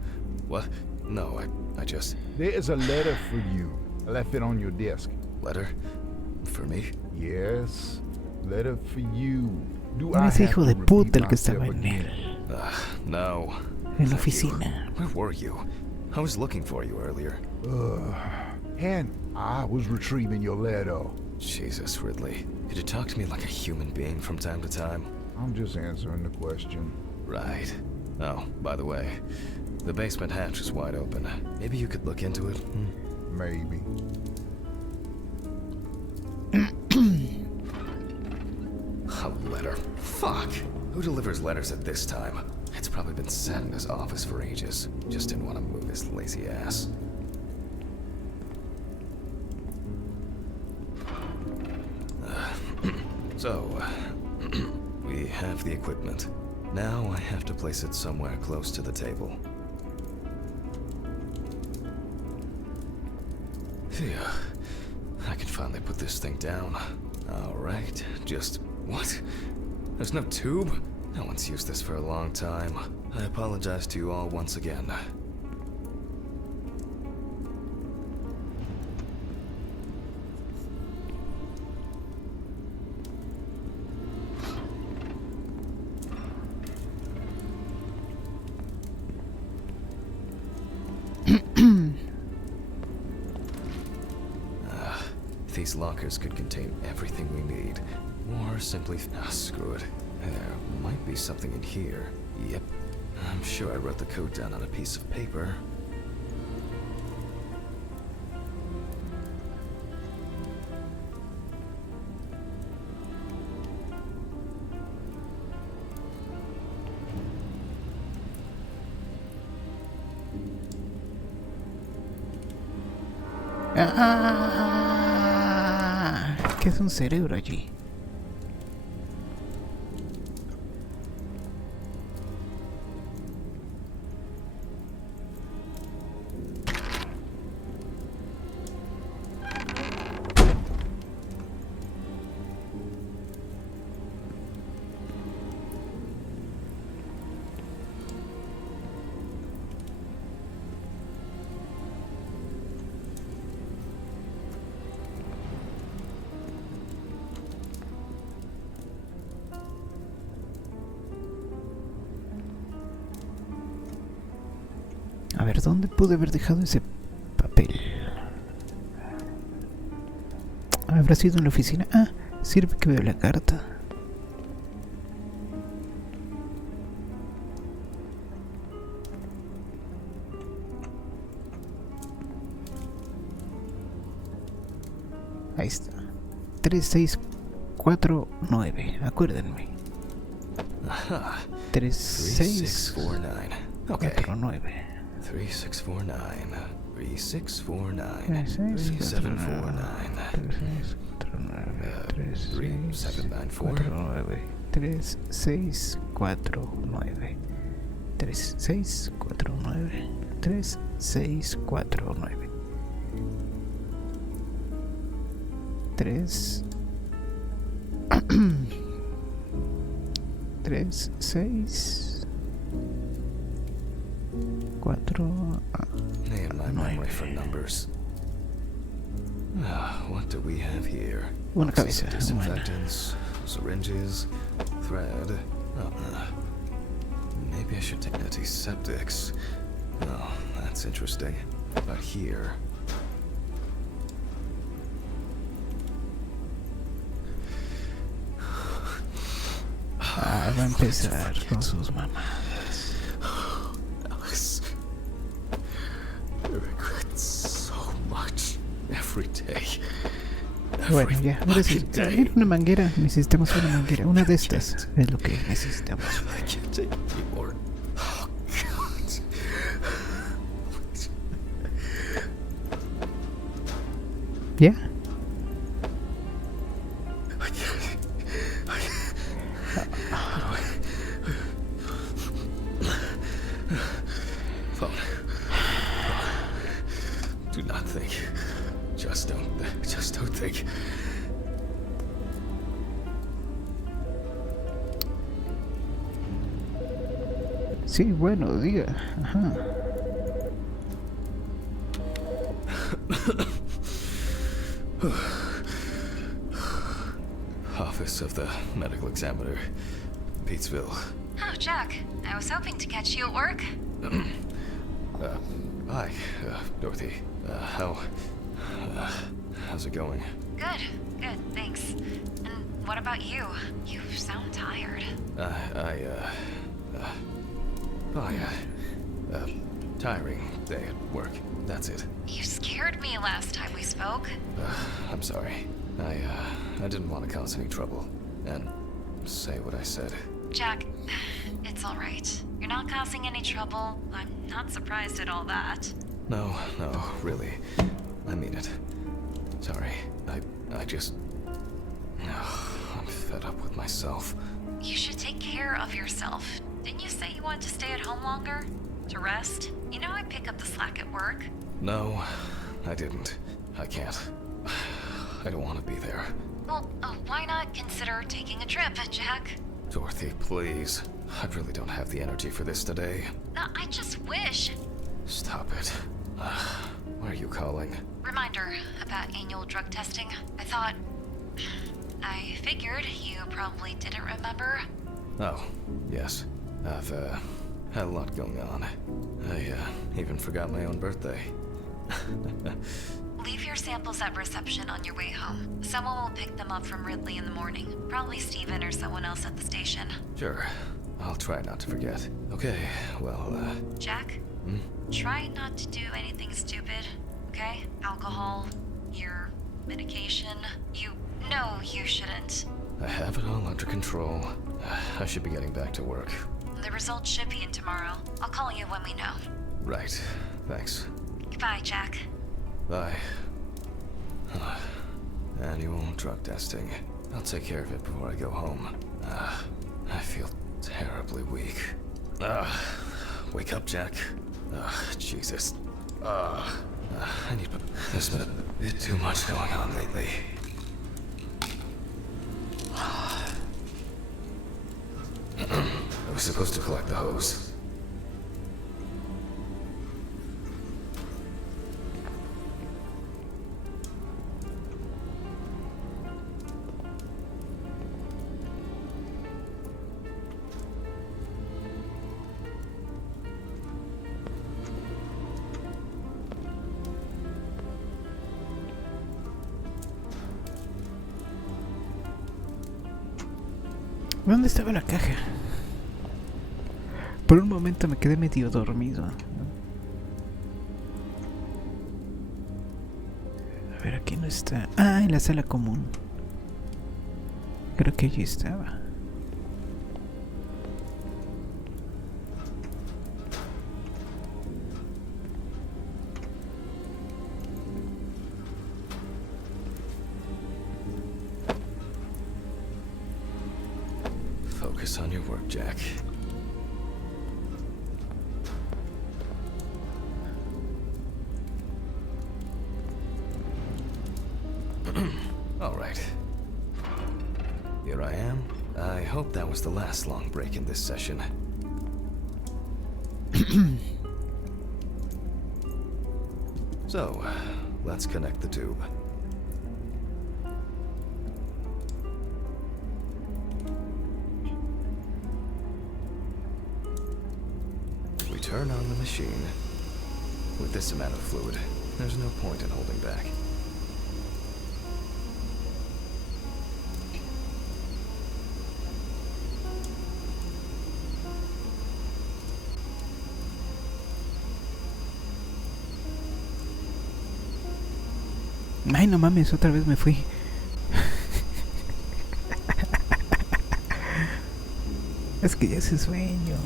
What? No, I just... There is a letter for you. I left it on your desk. Letter? For me? Yes, letter for you. Do No I es have hijo to de puta repeat el que estaba myself en again? él. No. En la oficina. Where were you? I was looking for you earlier. And I was retrieving your letter. Jesus, Ridley. Could you talk to me like a human being from time to time? I'm just answering the question. Right. Oh, by the way, the basement hatch is wide open. Maybe you could look into it? Maybe. A letter. Fuck! Who delivers letters at this time? It's probably been sat in his office for ages. Just didn't want to move his lazy ass. So, we have the equipment. Now I have to place it somewhere close to the table. Phew. I can finally put this thing down. Alright, just... what? There's no tube? No one's used this for a long time. I apologize to you all once again. These lockers could contain everything we need. Or simply... screw it. There might be something in here. Yep. I'm sure I wrote the code down on a piece of paper. ¡Ah! ¿Qué es un cerebro allí? A ver, ¿dónde pude haber dejado ese papel? ¿Habrá sido en la oficina? Ah, sirve que veo la carta. Ahí está. 3649, acuérdenme. Aha. 3649. 3649. 3649. 3649. 3749. 3649. 3649. 3649. 3 3 6 4 Man, my memory for numbers. What do we have here? Una Boxes cabeza of disinfectants, syringes, thread. Maybe I should take antiseptics. Oh, that's interesting. But here. Va a empezar con sus mamadas. Alex, I regret so much every day. Bueno, ya, ahora sí. Era una manguera, necesitamos una manguera. Una de estas es lo que necesitamos. I can't take it anymore. Oh, God. ¿Ya? I can't. Phone. Do not think. Just don't think. Sí, bueno, diga. Ajá. Office of the Medical Examiner, Peatsville. Oh, Jack. I was hoping to catch you at work. Hi, Dorothy. How's it going? Good, thanks. And what about you? You sound tired. Tiring day at work. That's it. You scared me last time we spoke. I'm sorry. I didn't want to cause any trouble and say what I said. Jack, it's all right. You're not causing any trouble. I'm not surprised at all that. No, really. I mean it. Sorry. I just... I'm fed up with myself. You should take care of yourself. Didn't you say you wanted to stay at home longer? To rest? You know I pick up the slack at work. No, I didn't. I can't. I don't want to be there. Well, why not consider taking a trip, Jack? Dorothy, please. I really don't have the energy for this today. I just wish. Stop it. Why are you calling? Reminder about annual drug testing. I figured you probably didn't remember. Oh, yes. I've, had a lot going on. I, even forgot my own birthday. Leave your samples at reception on your way home. Someone will pick them up from Ridley in the morning. Probably Steven or someone else at the station. Sure. I'll try not to forget. Okay, well, Jack? Try not to do anything stupid, okay? Alcohol, your medication. You know you shouldn't. I have it all under control. I should be getting back to work. The results should be in tomorrow. I'll call you when we know. Right. Thanks. Goodbye, Jack. Bye. Annual drug testing. I'll take care of it before I go home. I feel terribly weak. Wake up, Jack. Jesus. I need... There's been a bit too much going on lately. I was supposed to collect the hose. ¿Dónde estaba la caja? Por un momento me quedé medio dormido. A ver, aquí no está. Ah, en la sala común. Creo que allí estaba. Focus on your work, Jack. All right. Here I am. I hope that was the last long break in this session. So, let's connect the tube. We turn on the machine. With this amount of fluid, there's no point in holding back. Ay, no mames, otra vez me fui. Es que ya hace sueño.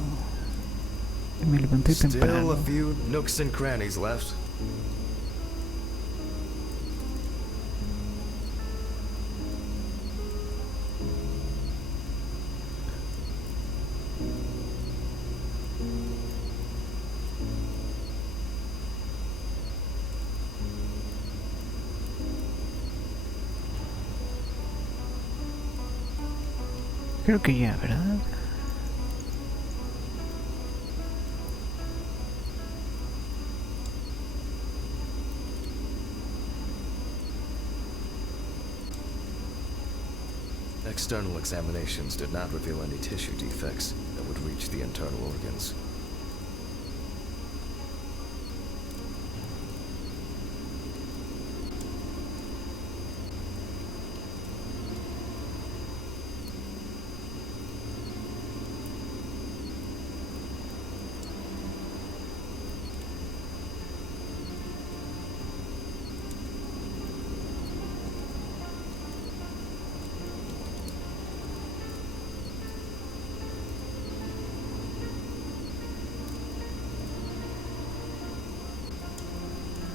Me levanté Still temprano. a few nooks and crannies left. Creo que ya, ¿verdad? External examinations did not reveal any tissue defects that would reach the internal organs.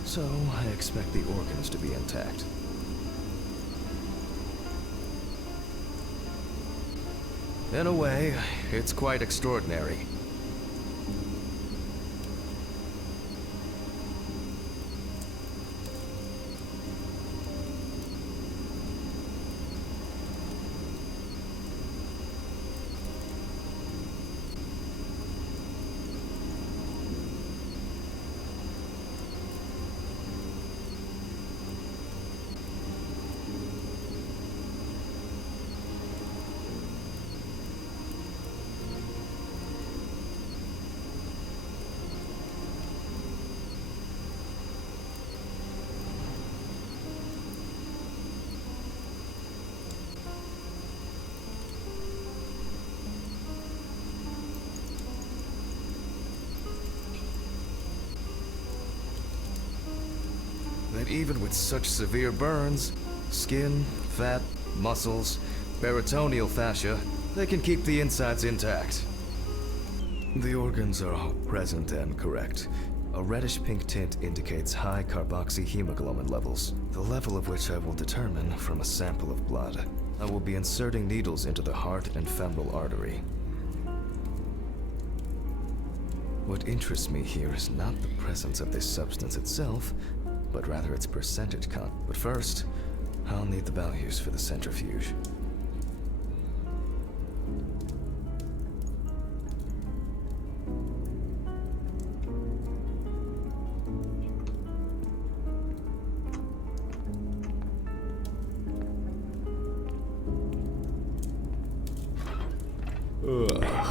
So, I expect the organs to be intact. In a way, it's quite extraordinary. And even with such severe burns, skin, fat, muscles, peritoneal fascia, they can keep the insides intact. The organs are all present and correct. A reddish-pink tint indicates high carboxyhemoglobin levels, the level of which I will determine from a sample of blood. I will be inserting needles into the heart and femoral artery. What interests me here is not the presence of this substance itself, but rather its percentage count. But first, I'll need the values for the centrifuge.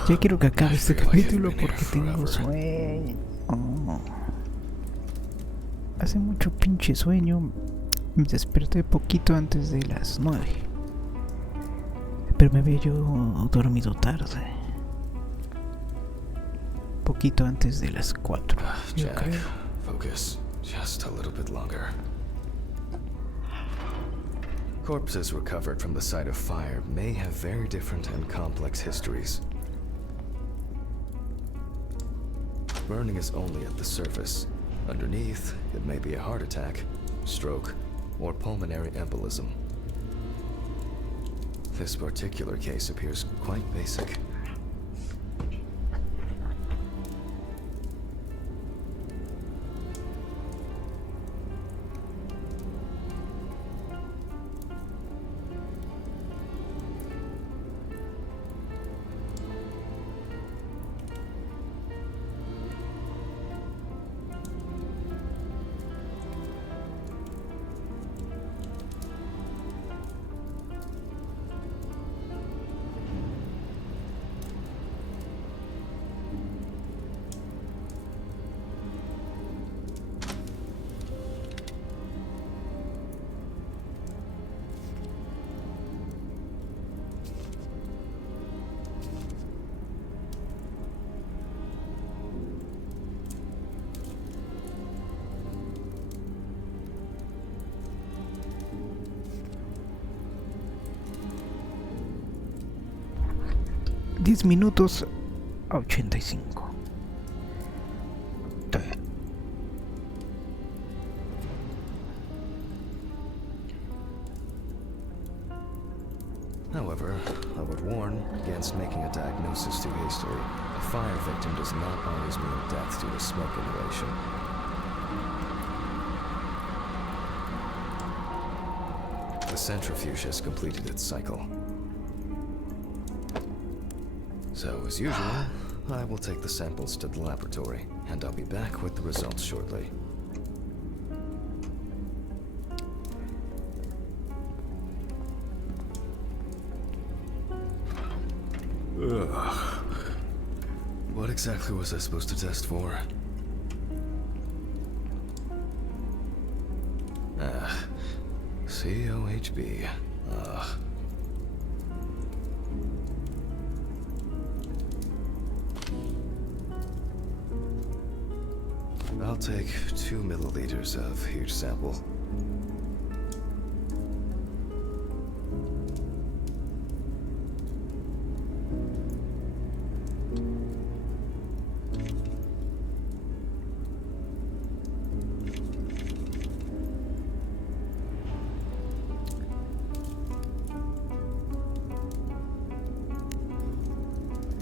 Ya quiero que acabe este capítulo porque tengo sueño. Hace mucho pinche sueño. Me desperté poquito antes de las 9. Pero me había yo dormido tarde. Poquito antes de las 4. Jack, focus just a little bit longer. Corpses recovered from the site of fire may have very different and complex histories. Burning is only at the surface. Underneath, it may be a heart attack, stroke, or pulmonary embolism. This particular case appears quite basic. Diez minutos a 85. However, I would warn against making a diagnosis too hastily. A fire victim does not always mean death due to smoke inhalation. The centrifuge has completed its cycle. So, as usual, I will take the samples to the laboratory, and I'll be back with the results shortly. Ugh. What exactly was I supposed to test for? COHB. I'll take 2 milliliters of each sample.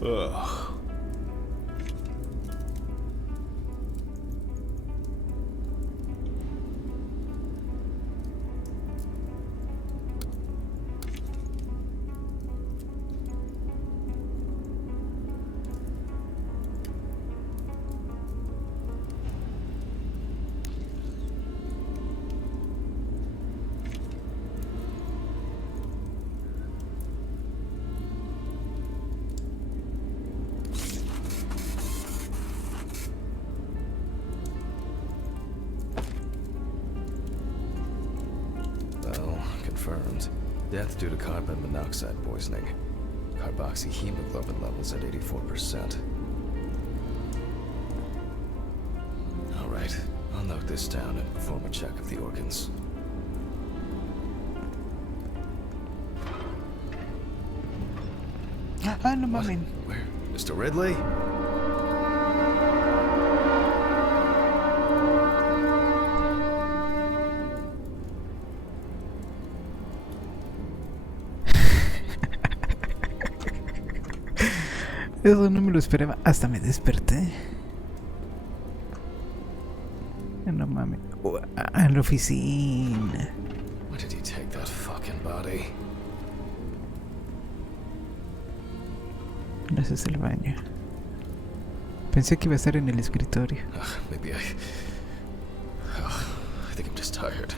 Ugh. Confirmed. Death due to carbon monoxide poisoning. Carboxyhemoglobin levels at 84%. Alright, I'll note this down and perform a check of the organs. Ah, no What? mamen. Where? Mr. Ridley? Eso no me lo esperaba. Hasta me desperté. No mames. En la oficina. Why did he take that fucking body? No, ese es el baño. Pensé que iba a estar en el escritorio. Maybe I think I'm just tired.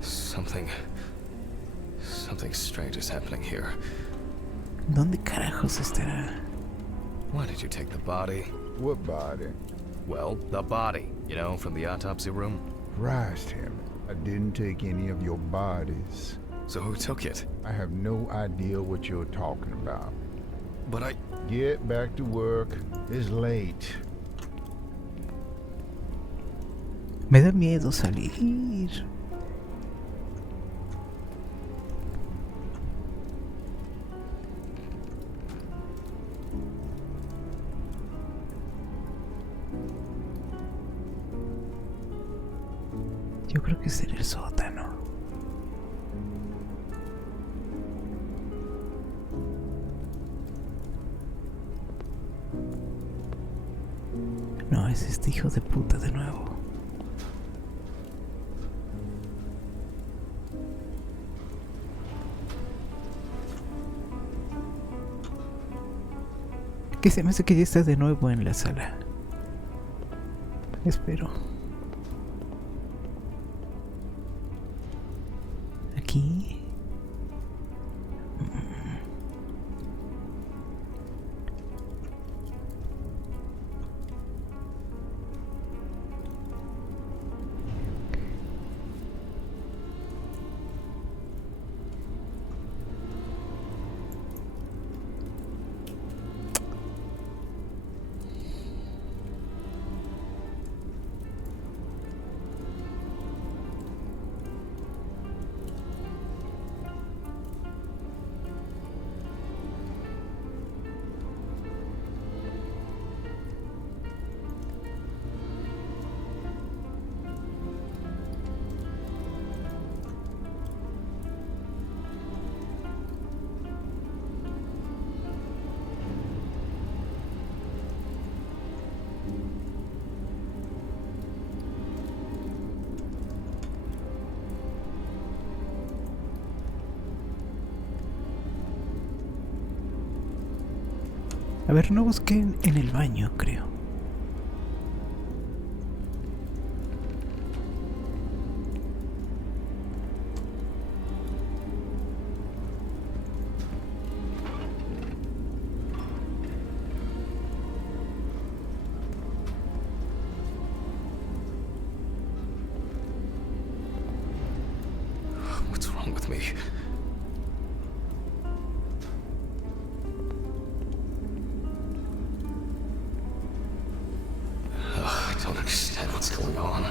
Something strange is happening here. ¿Dónde carajos estará? Why did you take the body? What body? Well, the body, you know, from the autopsy room. Christ, him. I didn't take any of your bodies. So who took it? I have no idea what you're talking about. But I... Get back to work. It's late. Me da miedo salir. Yo creo que es en el sótano. No, es este hijo de puta de nuevo. Que se me hace que ya está de nuevo en la sala. Espero. Aquí. A ver, no busqué en el baño, creo. What's wrong with me? I don't understand what's going on.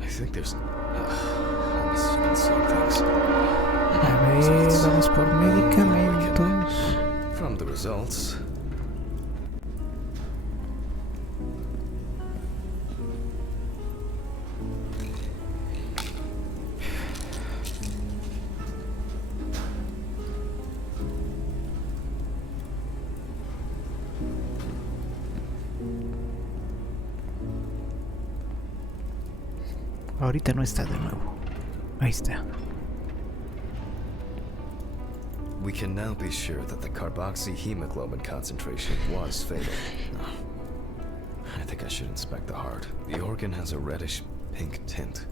I think there's... I must have been seeing things. A ver, vamos por medicamentos. From the results... Ahorita no está de nuevo. Ahí está. We can now be sure that the carboxyhemoglobin concentration was fatal. I think I should inspect the heart. The organ has a reddish pink tint,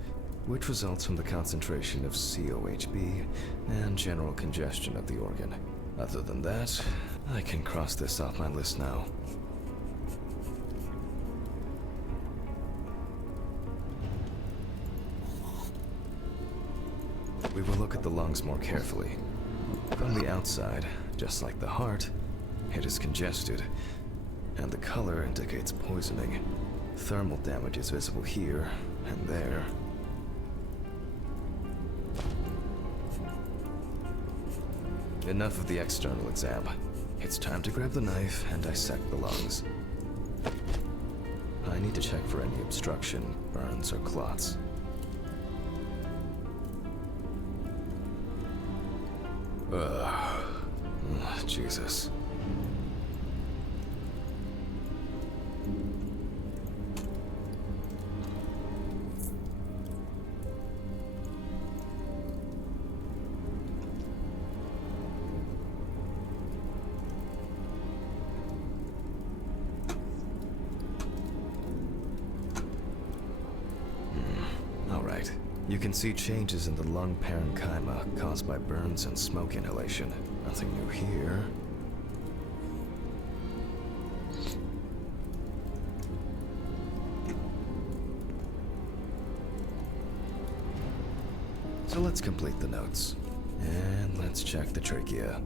which results from the concentration of COHB and general congestion of the organ. Other than that, I can cross this off my list now. We will look at the lungs more carefully. From the outside, just like the heart, it is congested, and the color indicates poisoning. Thermal damage is visible here and there. Enough of the external exam. It's time to grab the knife and dissect the lungs. I need to check for any obstruction, burns, or clots. Jesus. All right. You can see changes in the lung parenchyma caused by burns and smoke inhalation. Nothing new here. So let's complete the notes. And let's check the trachea.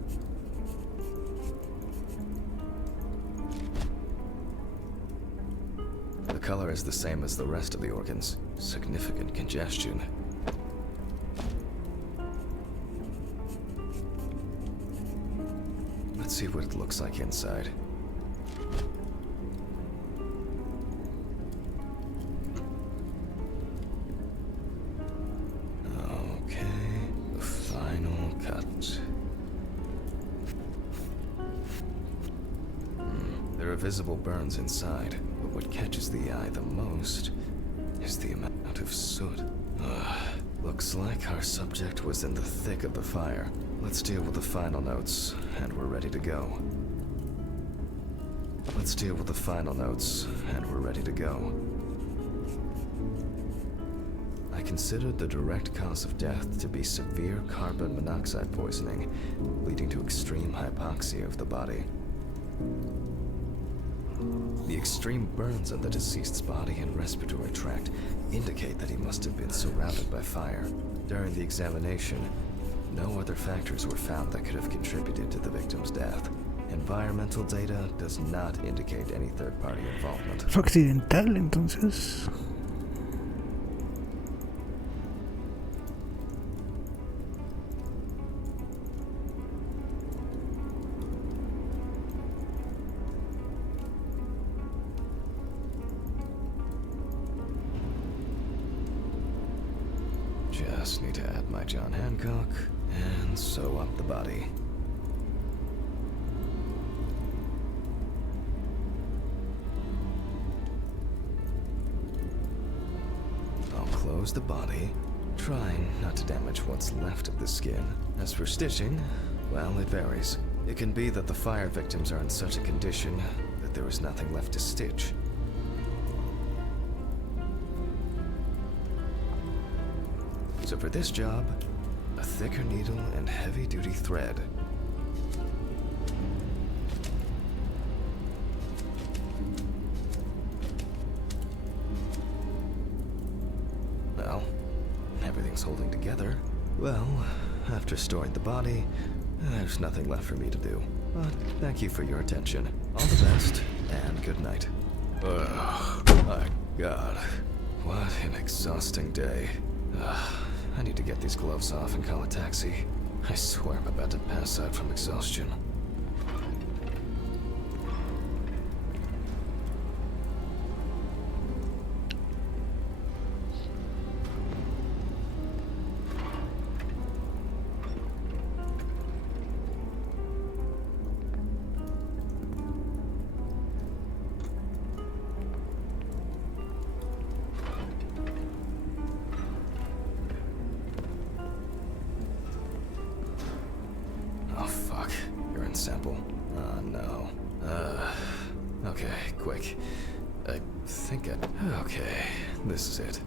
The color is the same as the rest of the organs. Significant congestion. Let's see what it looks like inside. Okay, the final cut. There are visible burns inside, but what catches the eye the most is the amount of soot. Looks like our subject was in the thick of the fire. Let's deal with the final notes, and we're ready to go. Let's deal with the final notes, and we're ready to go. I considered the direct cause of death to be severe carbon monoxide poisoning, leading to extreme hypoxia of the body. The extreme burns on the deceased's body and respiratory tract indicate that he must have been surrounded by fire. During the examination, no other factors were found that could have contributed to the victim's death. Environmental data does not indicate any third-party involvement. Fue accidental, entonces. Just need to add my John Hancock and sew up the body. I'll close the body, trying not to damage what's left of the skin. As for stitching, well, it varies. It can be that the fire victims are in such a condition that there is nothing left to stitch. So for this job, a thicker needle and heavy-duty thread. Well, everything's holding together. Well, after storing the body, there's nothing left for me to do. But thank you for your attention. All the best, and good night. Ugh, my God. What an exhausting day. I need to get these gloves off and call a taxi. I swear I'm about to pass out from exhaustion. sample. Ah, no. Okay, quick. I think okay, this is it.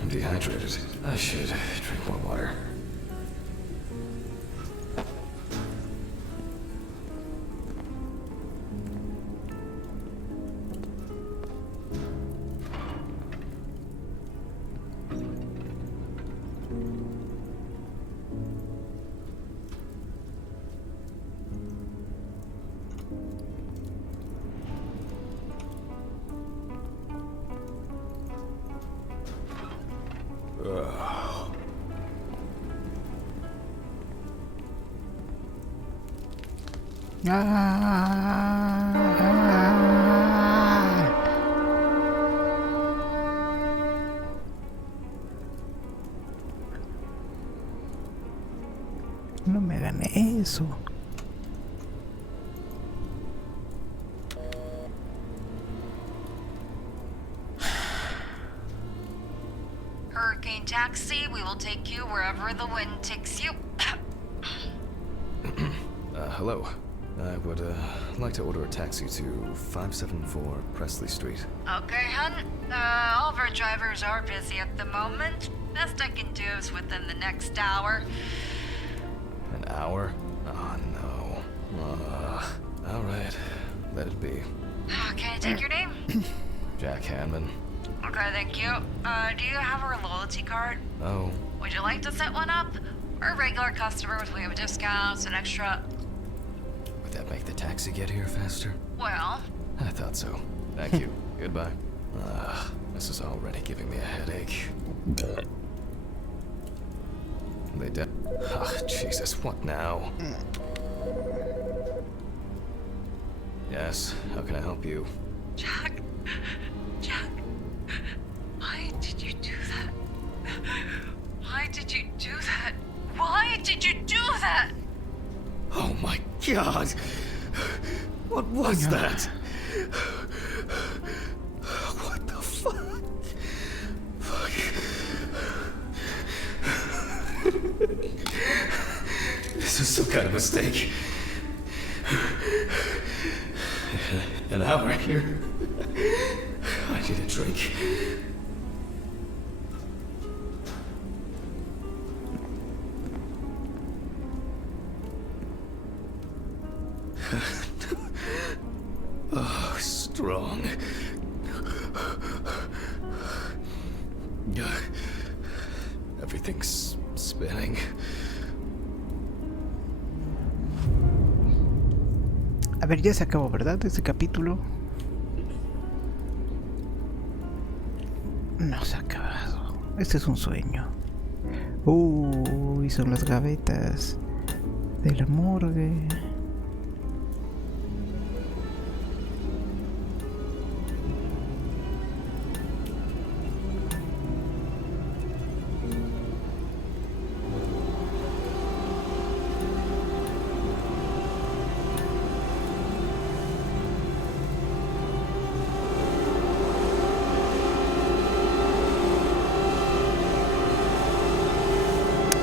I'm dehydrated. I should drink more water. No me hagan eso. Hurricane taxi, we will take you wherever the wind takes you. Hello. I would like to order a taxi to 574 Presley Street. Okay, hun. All of our drivers are busy at the moment. Best I can do is within the next hour. An hour? Oh, no. Alright. Let it be. Can I take your name? Jack Hanman. Okay, thank you. Do you have our loyalty card? Oh. Would you like to set one up? We're regular customers. We have discounts and extra. Would that make the taxi get here faster? Well, I thought so. Thank you. Goodbye. This is already giving me a headache. They did. Jesus, what now? Yes, how can I help you? Jack, why did you do that? Why did you do that? Why did you do that? Oh my god! What was that? What the fuck? Fuck. This is some kind of mistake. An hour here. I need a drink. Oh, strong. Everything's spinning. A ver, ya se acabó, ¿verdad? Este capítulo. No se ha acabado. Este es un sueño. Uy, son las gavetas de la morgue.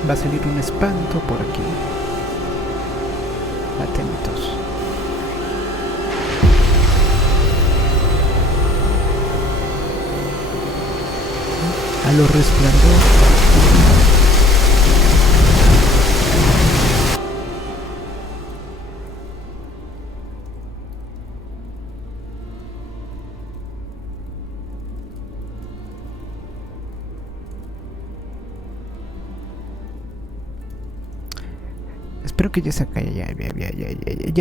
Va a salir un espanto por aquí. Atentos. A lo resplandor. Espero que ya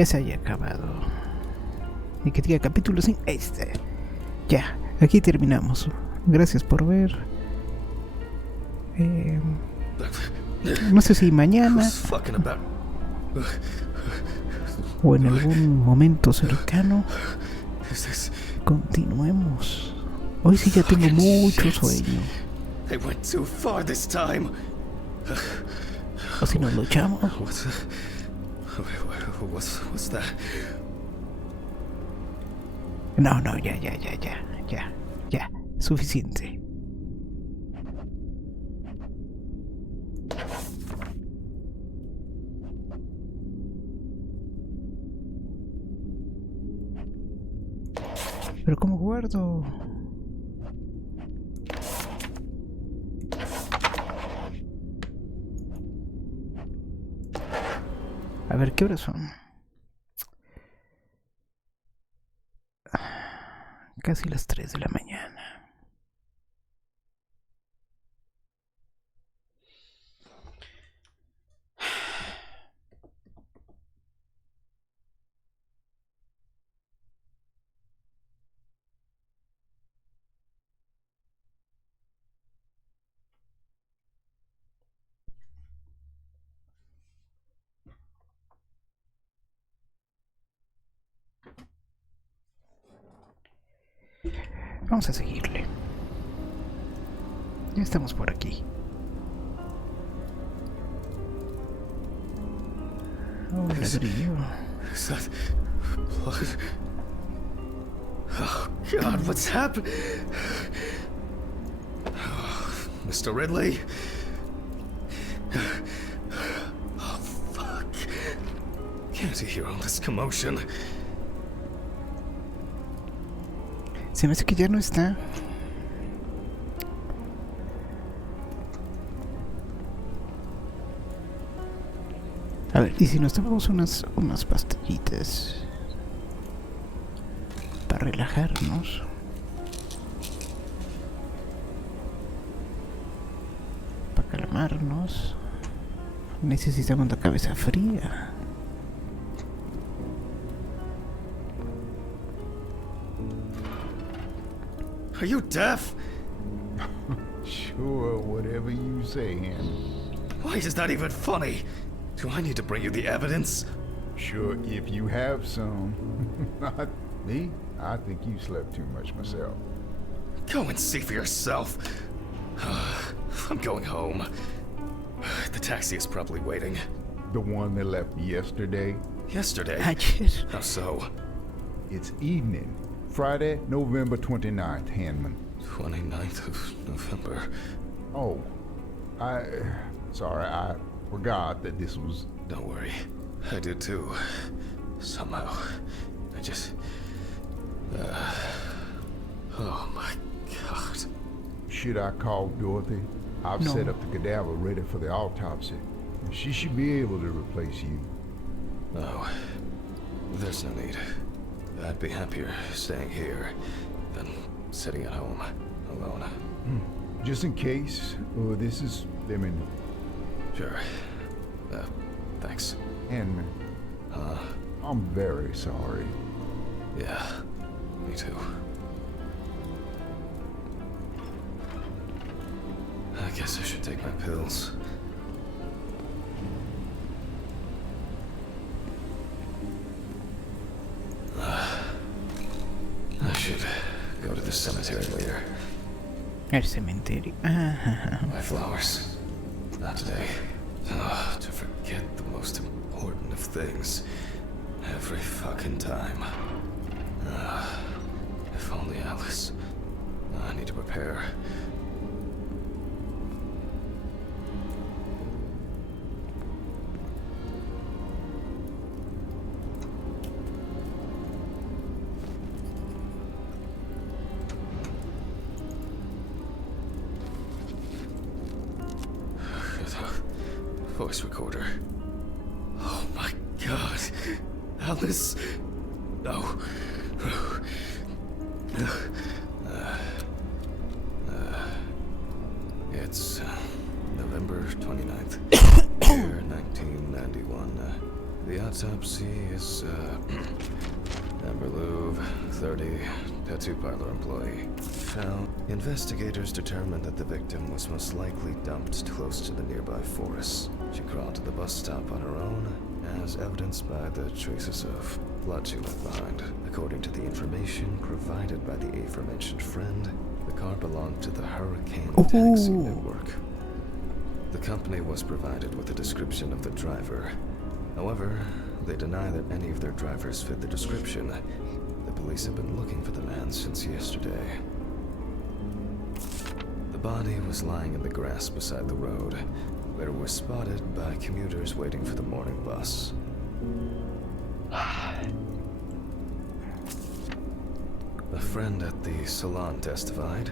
se haya acabado. Y que diga capítulo 5. Ya, aquí terminamos. Gracias por ver. No sé si mañana o en algún momento cercano continuemos Hoy sí ya tengo Fucking mucho shit. sueño. They went too far this time. O si nos lo echamos. What's that? No, ya. Suficiente. Pero ¿cómo guardo? A ver, ¿qué horas son? Casi las 3 de la mañana. Vamos a seguirle. Ya estamos por aquí. Oh, ladrillo. Is that blood? Oh God, what's happened? Mr. Ridley? Oh fuck. Can't you hear all this commotion? Se me hace que ya no está. A ver, ¿y si nos tomamos unas pastillitas para relajarnos? Para calmarnos. Necesitamos la cabeza fría. Are you deaf? Sure, whatever you say, Hanman. Why is that even funny? Do I need to bring you the evidence? Sure, if you have some. Not me. I think you slept too much myself. Go and see for yourself. I'm going home. The taxi is probably waiting. The one that left yesterday? Yesterday? Ayer. How so? It's evening. Friday, November 29th, Hanman. 29th of November. Oh, sorry, I forgot that this was... Don't worry. I did too. Somehow. I just... oh my God. Should I call Dorothy? I've No. set up the cadaver ready for the autopsy. She should be able to replace you. No. There's no need. I'd be happier staying here than sitting at home alone. Just in case, this is... Sure. Thanks. Hanman, I'm very sorry. Yeah, me too. I guess I should take my pills. I should go to the cemetery later. El cementerio. Ah, My flowers. Not today. To forget the most important of things. Every fucking time. If only Alice. I need to prepare. Voice recorder. Oh my God. Alice. No. It's November 29th, year 1991. The autopsy is Amber Louve, 30, tattoo parlor employee. Found. Investigators determined that the victim was most likely dumped close to the nearby forest. She crawled to the bus stop on her own, as evidenced by the traces of blood she left behind. According to the information provided by the aforementioned friend, The car belonged to the Hurricane Ooh. Taxi Network. The company was provided with a description of the driver. However, they deny that any of their drivers fit the description. The police have been looking for the man since yesterday. The body was lying in the grass beside the road, where it was spotted by commuters waiting for the morning bus. A friend at the salon testified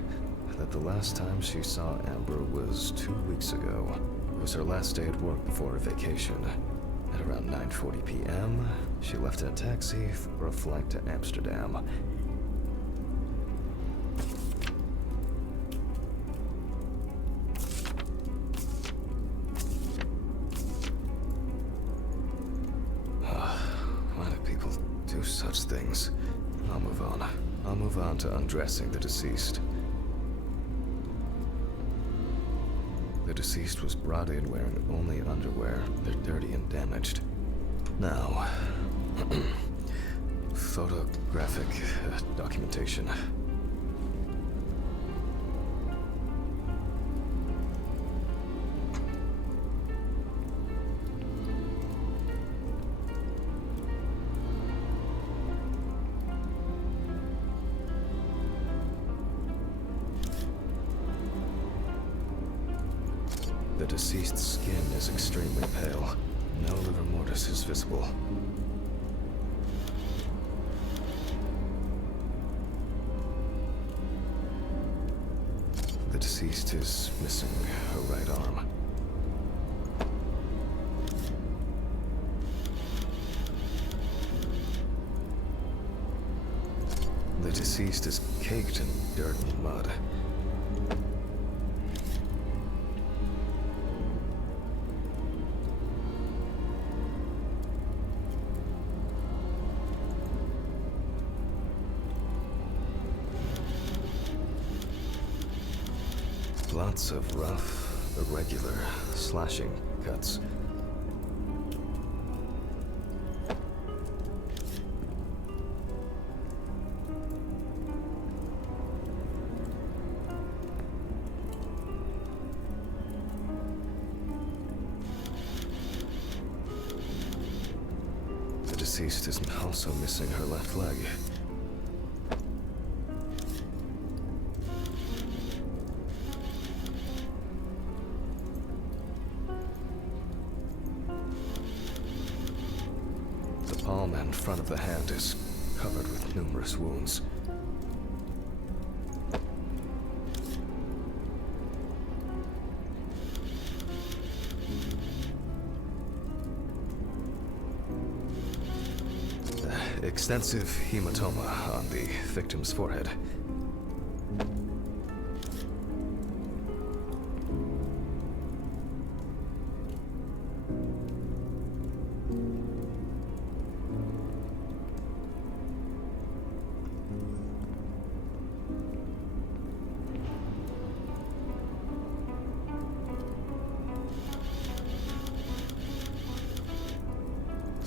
that the last time she saw Amber was 2 weeks ago. It was her last day at work before her vacation. At around 9:40 p.m., she left in a taxi for a flight to Amsterdam. Why do people do such things? I'll move on. I'll move on to undressing the deceased. The deceased was brought in wearing only underwear. They're dirty and damaged. Now, photographic documentation. The deceased's skin is extremely pale. No livor mortis is visible. The deceased is missing her right arm. The deceased is caked in dirt and mud. Lots of rough, irregular slashing cuts. The deceased is also missing her left leg. The palm and front of the hand is covered with numerous wounds. Extensive hematoma on the victim's forehead.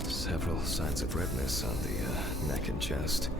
Several signs of redness on the neck and chest.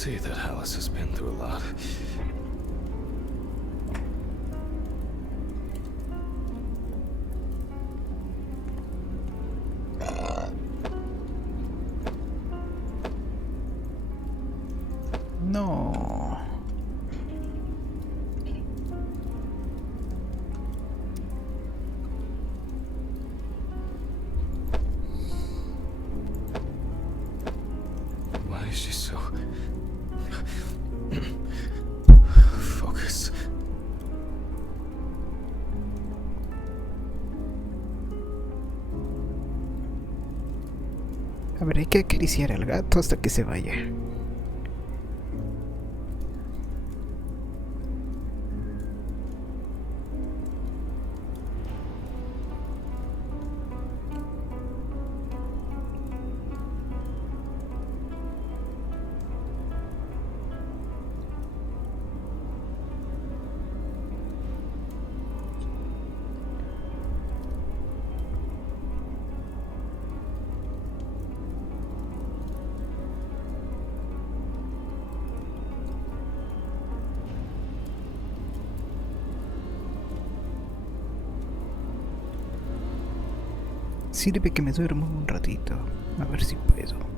see that Alice has been through a lot. No. Why is she so... Focus. A ver, hay que acariciar al gato hasta que se vaya. Sirve que me duermo un ratito. A ver si puedo.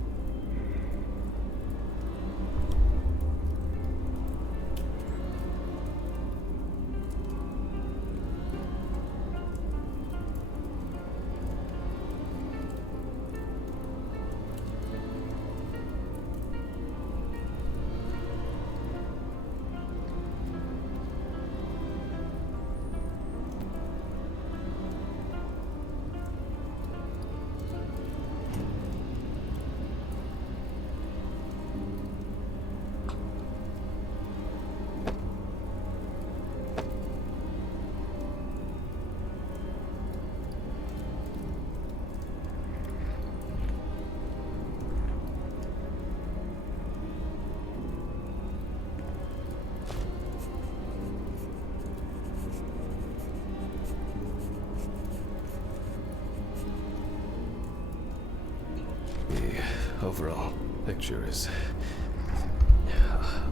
The overall picture is...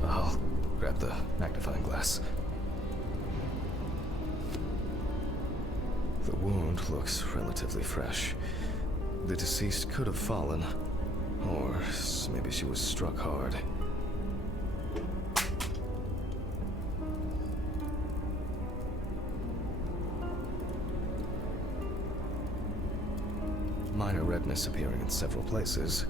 I'll grab the magnifying glass. The wound looks relatively fresh. The deceased could have fallen, or maybe she was struck hard. Minor redness appearing in several places.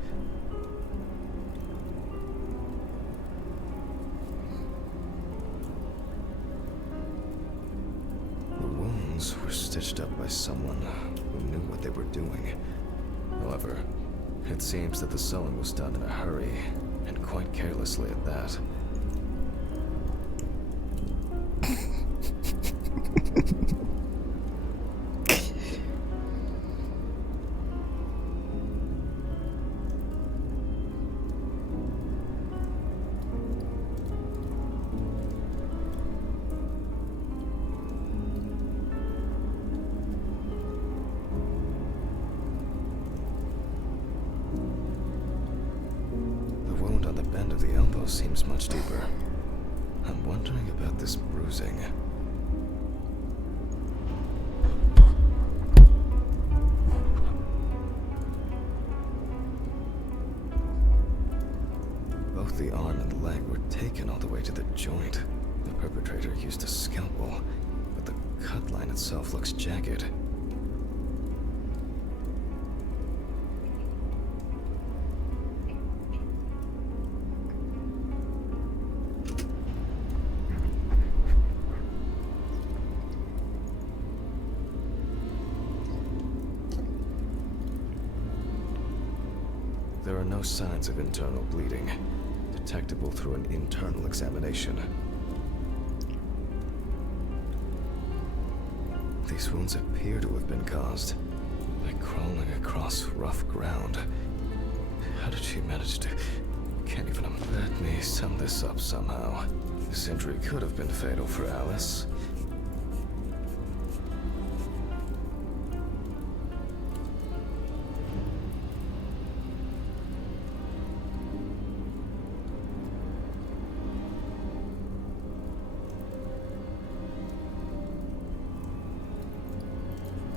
The wounds were stitched up by someone who knew what they were doing. However, it seems that the sewing was done in a hurry, and quite carelessly at that. On the bend of the elbow seems much deeper. I'm wondering about this bruising. Both the arm and leg were taken all the way to the joint. The perpetrator used a scalpel, but the cut line itself looks jagged. There are no signs of internal bleeding, detectable through an internal examination. These wounds appear to have been caused by crawling across rough ground. How did she manage to... Can't even... Let me sum this up somehow. This injury could have been fatal for Alice.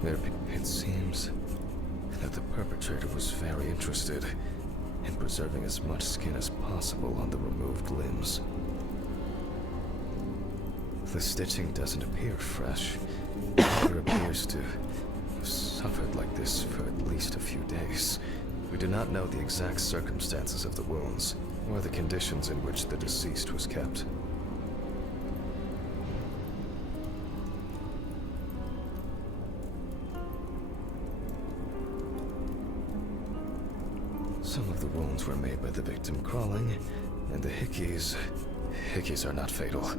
It seems that the perpetrator was very interested in preserving as much skin as possible on the removed limbs. The stitching doesn't appear fresh. It appears to have suffered like this for at least a few days. We do not know the exact circumstances of the wounds, or the conditions in which the deceased was kept. Some of the wounds were made by the victim crawling, and the hickeys are not fatal.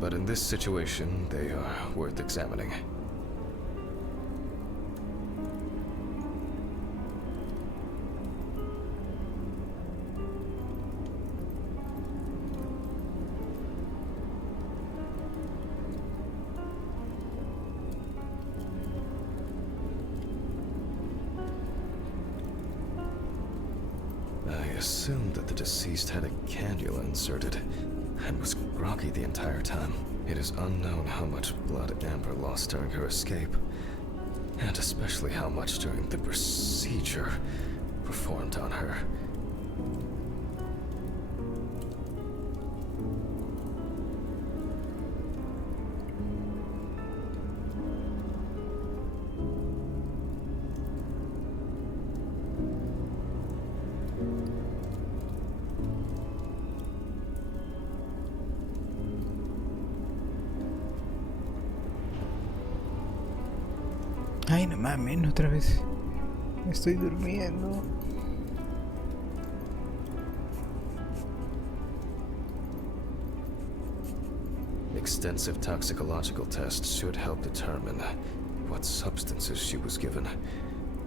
But in this situation, they are worth examining. I assumed that the deceased had a cannula inserted and was groggy the entire time. It is unknown how much blood Amber lost during her escape, and especially how much during the procedure performed on her. Ay, no mames, otra vez. Estoy durmiendo. Extensive toxicological tests should help determine what substances she was given.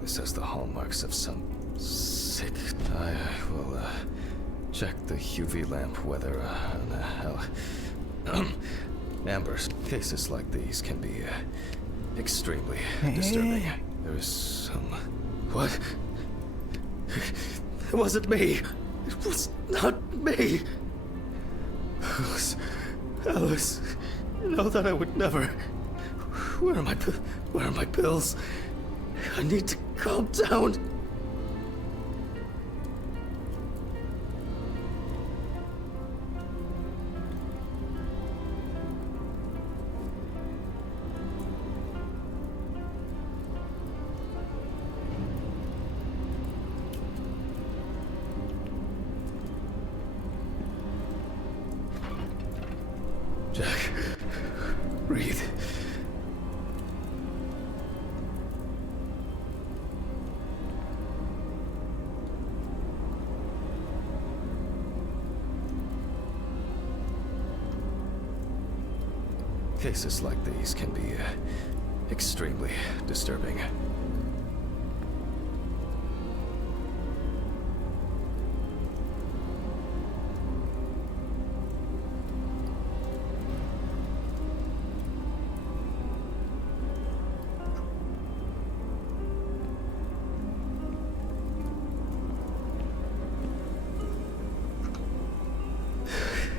This has the hallmarks of some sick... I will check the UV lamp whether Amber's cases like these can be extremely disturbing. There is some... What? It wasn't me! It was not me! Alice, you know that I would never... Where are my pills? I need to calm down. Jack, breathe. Cases like these can be extremely disturbing.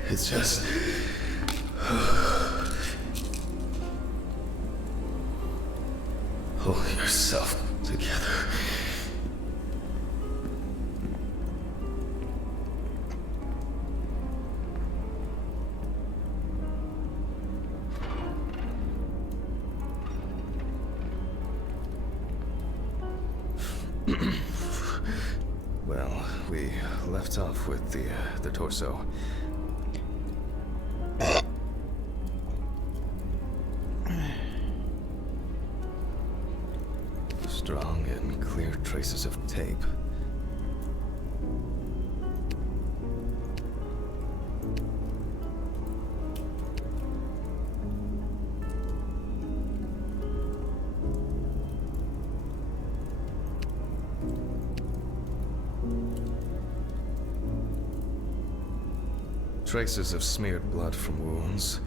It's just... Hold yourself together. Well, we left off with the torso. Strong and clear traces of tape. Traces of smeared blood from wounds.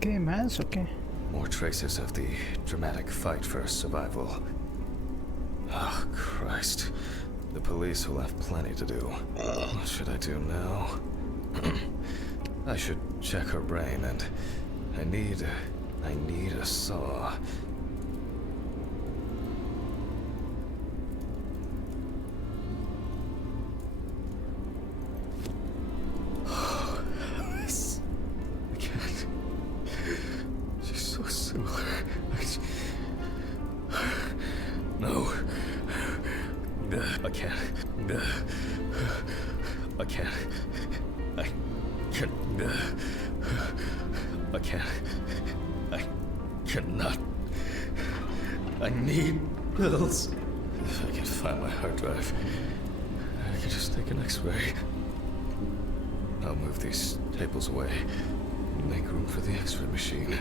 ¿Qué más o qué? More traces of the dramatic fight for survival. Oh, Christ. The police will have plenty to do. What should I do now? I should check her brain, and I need a saw. Alice. I can't. She's so similar. No. I can't. I can't. I can't. I can't. I cannot. I need pills. If I can find my hard drive, I can just take an X-ray. I'll move these tables away and make room for the X-ray machine.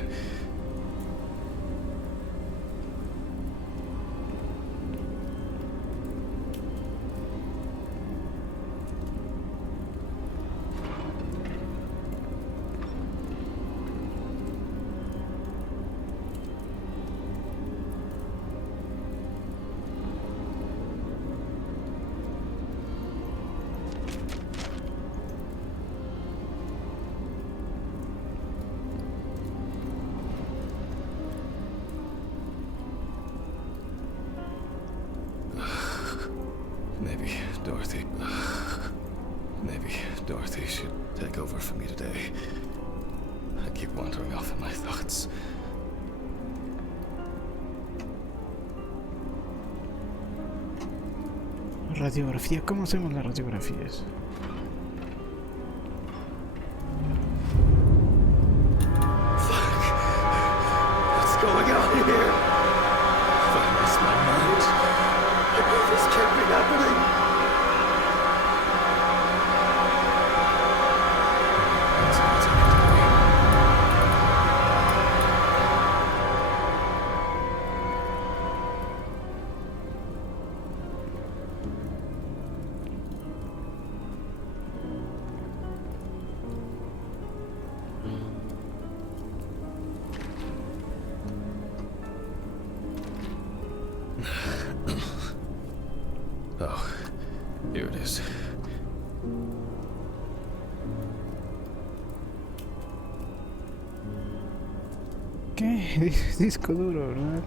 Maybe Dorothy should take over for me today. I keep wandering off in my thoughts. Radiografía, ¿cómo hacemos las radiografías? What's going on here? If I lost my mind, I know this can't be happening. Oh, here it is. ¿Qué? Disco duro, ¿verdad?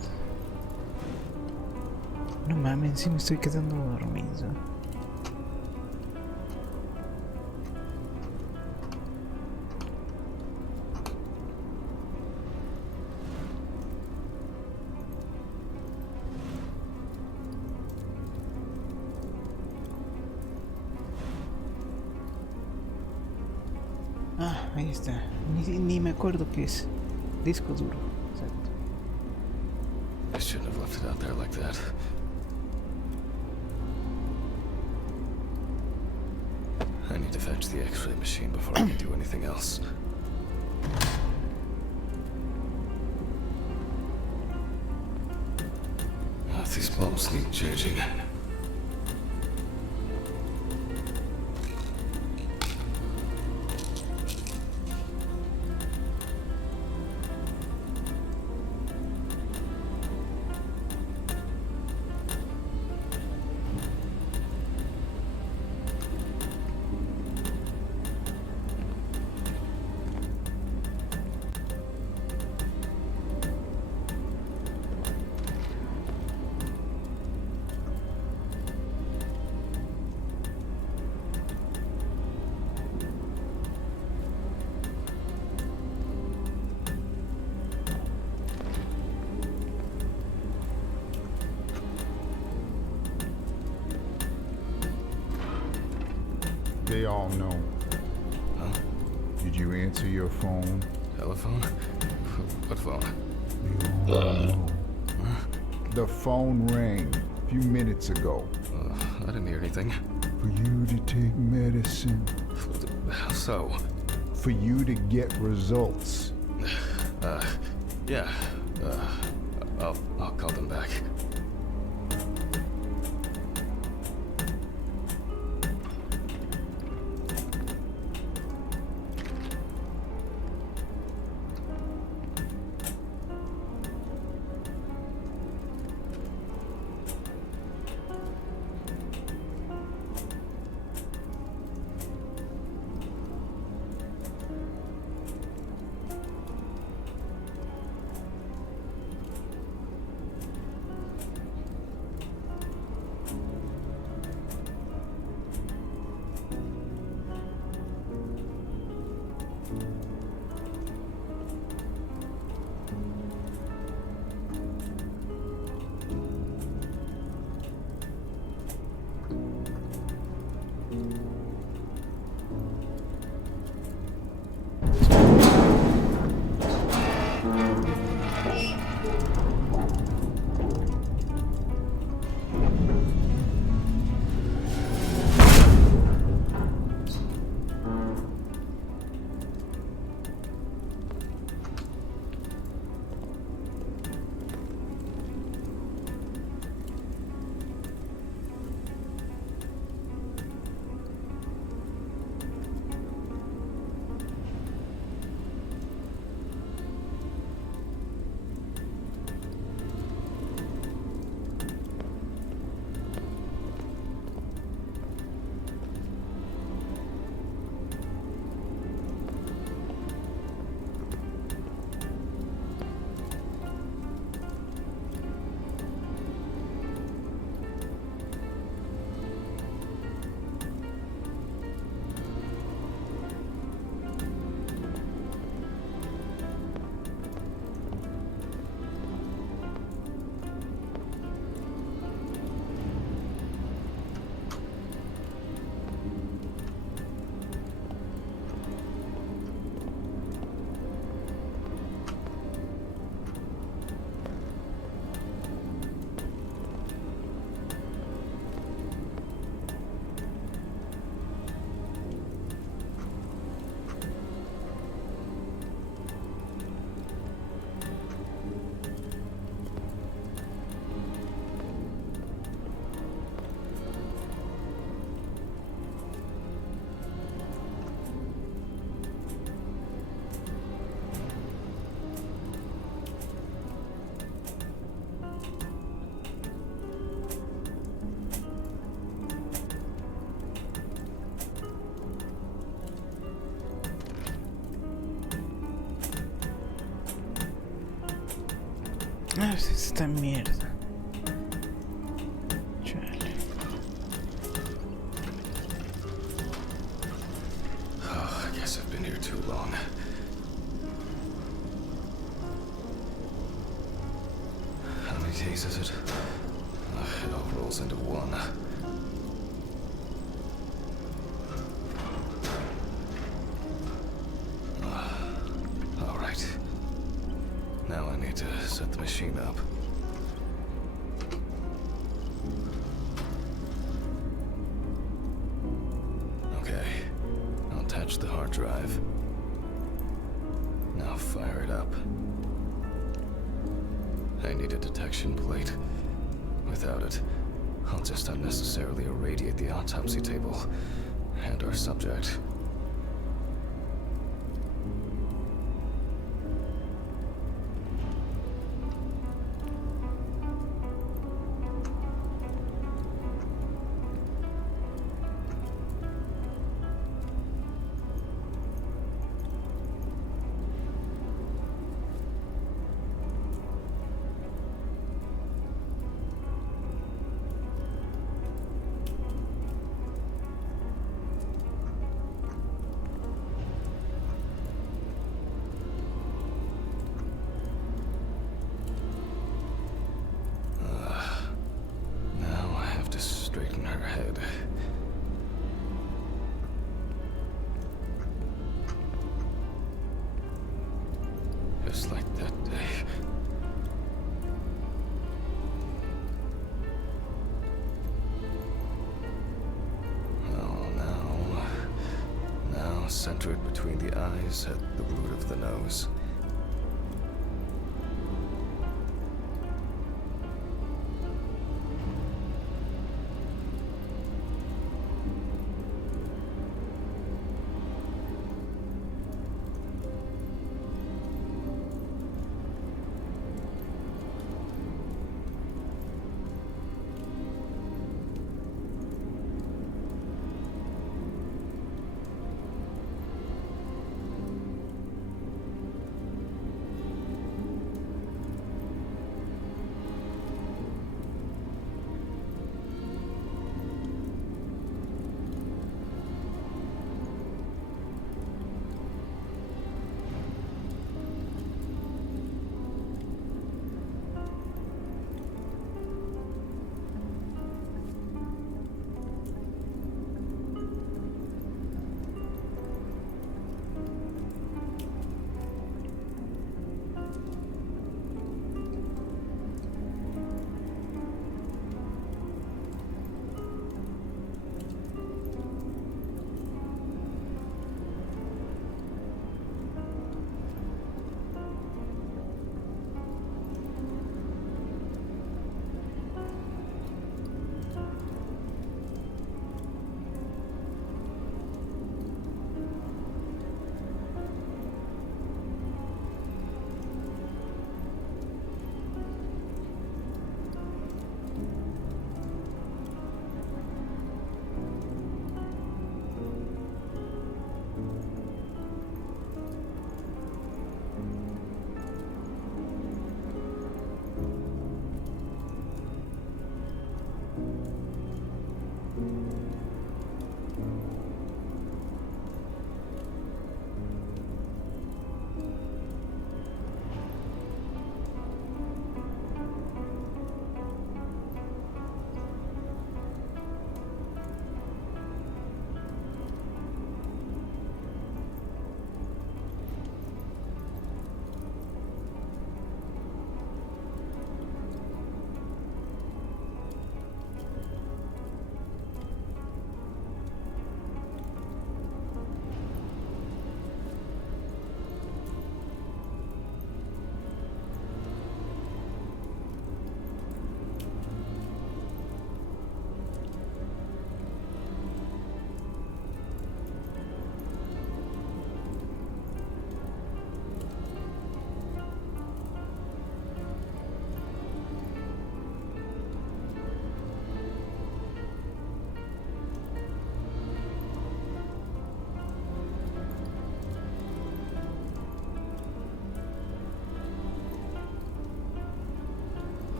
No mames, sí me estoy quedando dormido. Ah, ahí está. Ni me acuerdo qué es. Disco duro. Exacto. I shouldn't have left it out there like that. I need to fetch the X-ray machine before I can do anything else. Oh, these bulbs need changing. They all know. Huh? Did you answer your phone? Telephone? What phone? They all know. The phone rang a few minutes ago. I didn't hear anything. For you to take medicine. How so? For you to get results. Yeah. I'll call them back. Ah, es esta mierda. Chale. Oh, I guess I've been here too long. How many days is it? It all rolls into one. All right. Now I need to set the machine up. Okay. I'll attach the hard drive. Now fire it up. I need a detection plate. Without it, I'll just unnecessarily irradiate the autopsy table and our subject. Now I have to straighten her head. Just like that day. Oh, now center it between the eyes at the root of the nose.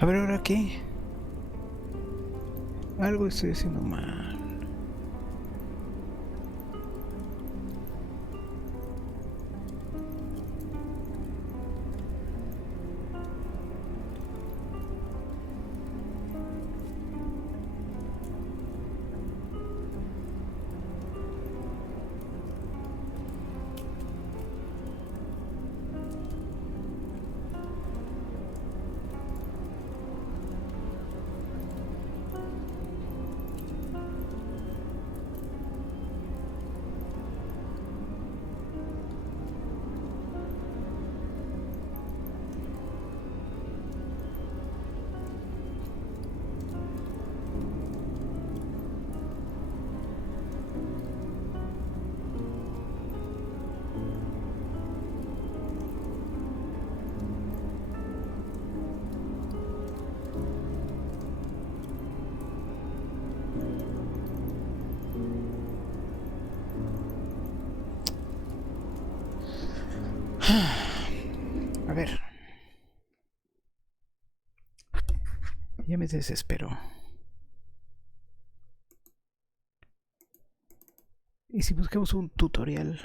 A ver, ¿ahora qué? Algo estoy haciendo mal. A ver. Ya me desespero. ¿Y si buscamos un tutorial?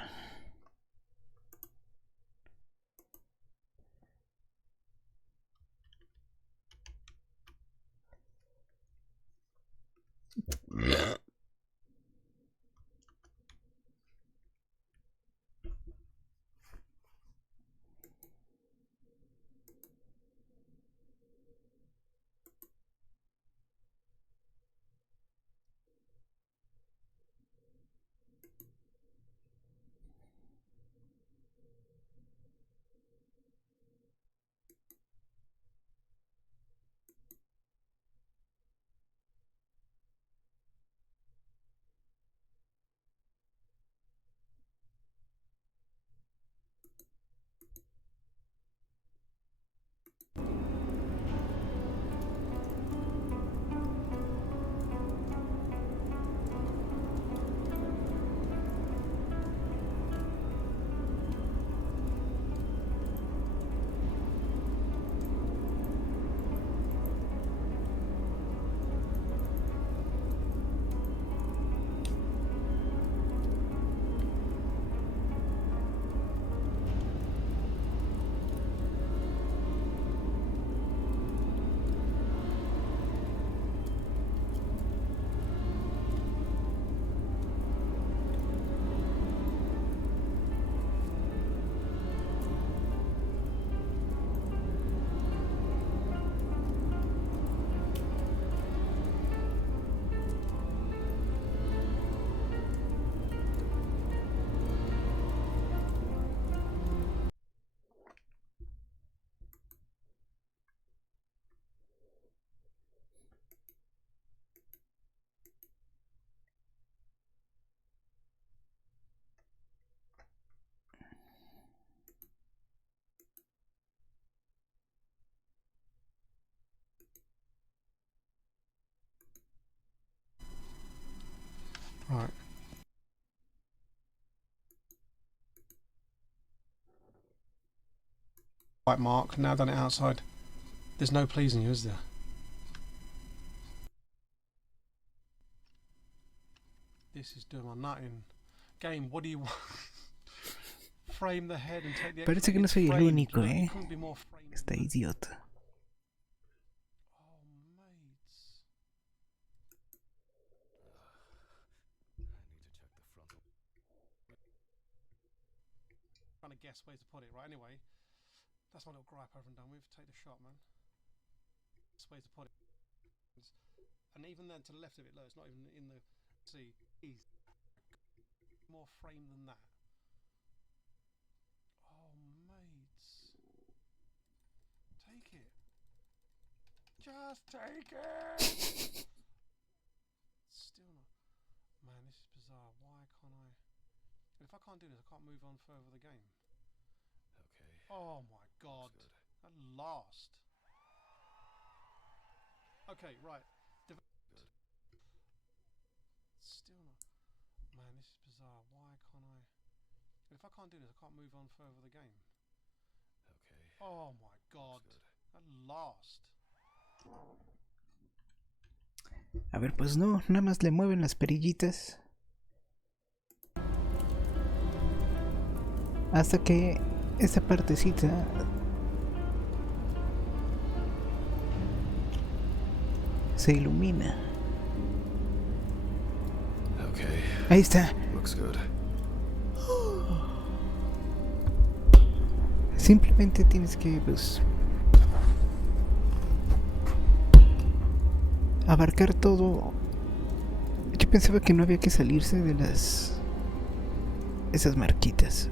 Right. Right, Mark. Now done it outside. There's no pleasing you, is there? This is doing my nutting. Game, what do you want? Frame the head and take the Parece que no it's soy el framed. único, Look, ¿eh? it couldn't be more framed Está than that. idiota. Oh, mates. I need to check the frontal. Trying to guess where to put it. Right, anyway. That's my little gripe I haven't done with. Take the shot, man. That's where to put it. And even then, to the left of it, look, it's not even in the... See, easy. More frame than that. Oh, mates. Take it. Just take it! Still not... Man, this is bizarre. Why can't I... If I can't do this, I can't move on further the game. Okay. Oh my god. At last. Okay, right. Good. Still not... Man, this is bizarre. Why can't I... If I can't do this, I can't move on further the game. Okay. Oh my god. Good. At last. A ver, pues no, nada más le mueven las perillitas. Hasta que esta partecita se ilumina. Okay, Ahí está. looks good. Simplemente tienes que, pues, abarcar todo. Yo pensaba que no había que salirse de esas marquitas.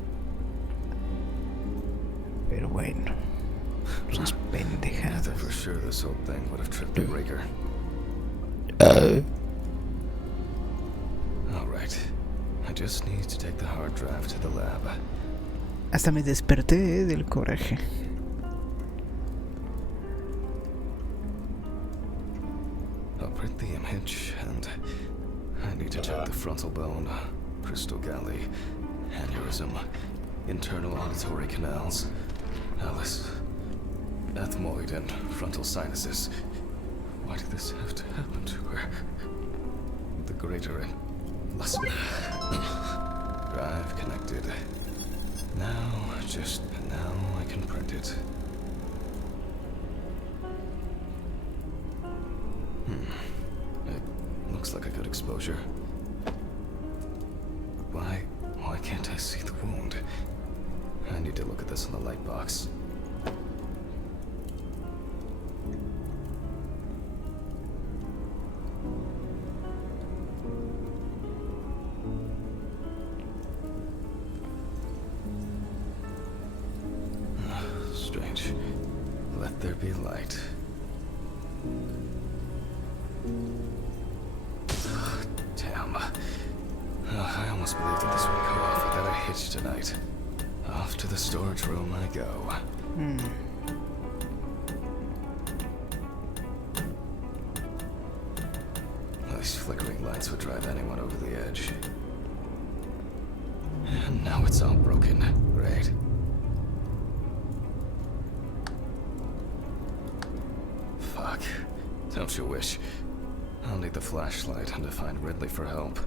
Pero bueno, sus I pendejadas. thought for sure this whole thing would have tripped a breaker. Alright. I just need to take the hard drive to the lab. Hasta me desperté del coraje. I'll print the image, and I need to check the frontal bone, crystal galley, aneurysm, internal auditory canals, Alice, ethmoid, and frontal sinuses. Why did this have to happen to her? The greater and less. Drive connected. Now, just now I can print it. It looks like a good exposure. Why can't I see the wound? I need to look at this in the light box. Strange. Let there be light. Damn. I almost believed that this would go off without a hitch tonight. Off to the storage room I go. These flickering lights would drive anyone over the edge. And now it's all broken. Great. Fuck. Don't you wish? I'll need the flashlight and to find Ridley for help.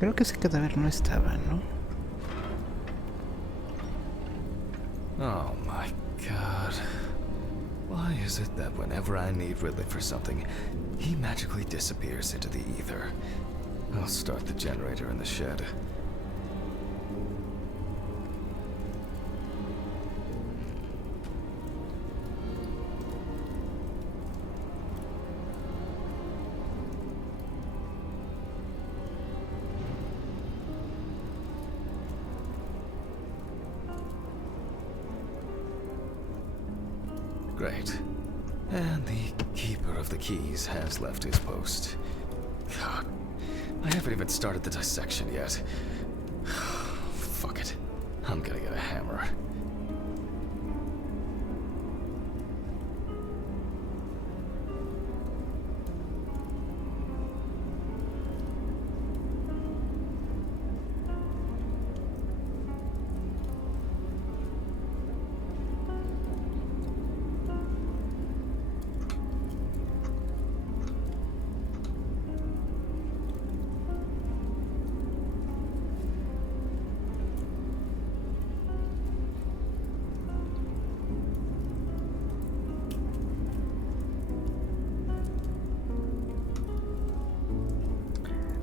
Creo que ese cadáver no estaba, ¿no? Oh my god. Why is it that whenever I need Ridley for something, he magically disappears into the ether? I'll start the generator in the shed. Great. And the keeper of the keys has left his post. God, I haven't even started the dissection yet. Fuck it. I'm gonna get a hammer.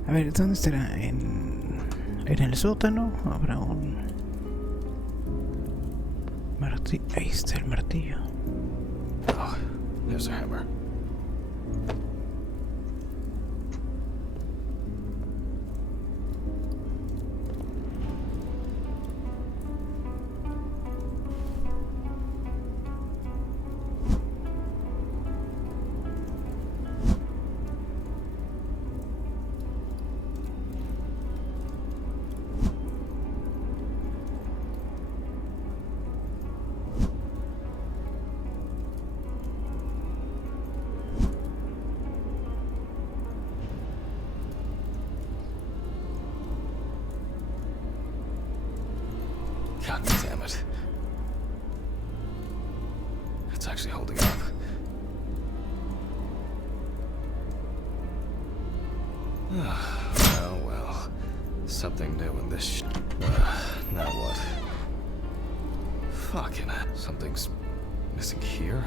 A ver, ¿dónde estará? ¿En el sótano? Habrá un martillo. Ahí está el martillo. there's a hammer. God damn it. It's actually holding up. Well. Something new in this now what? Fucking something's missing here?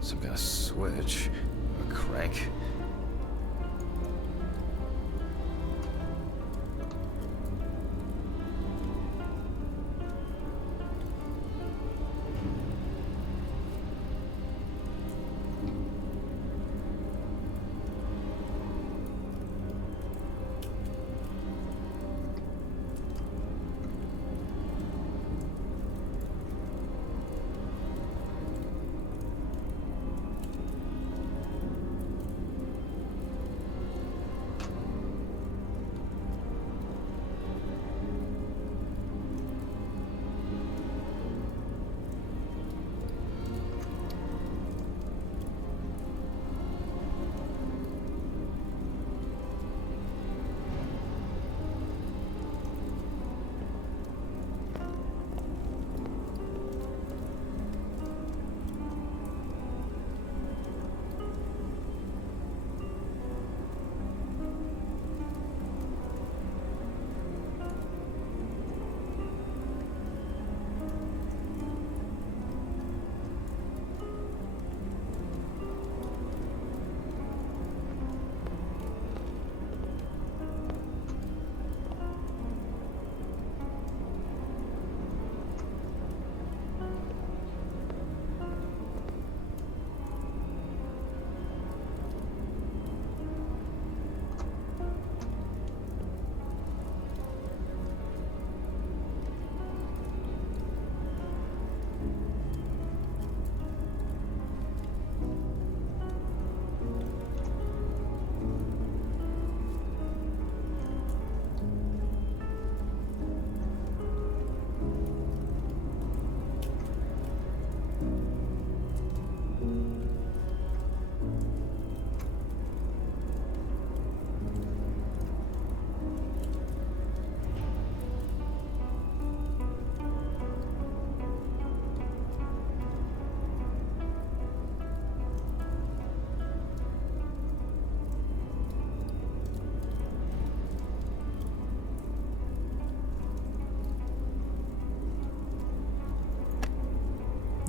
Some kind of switch? A crank?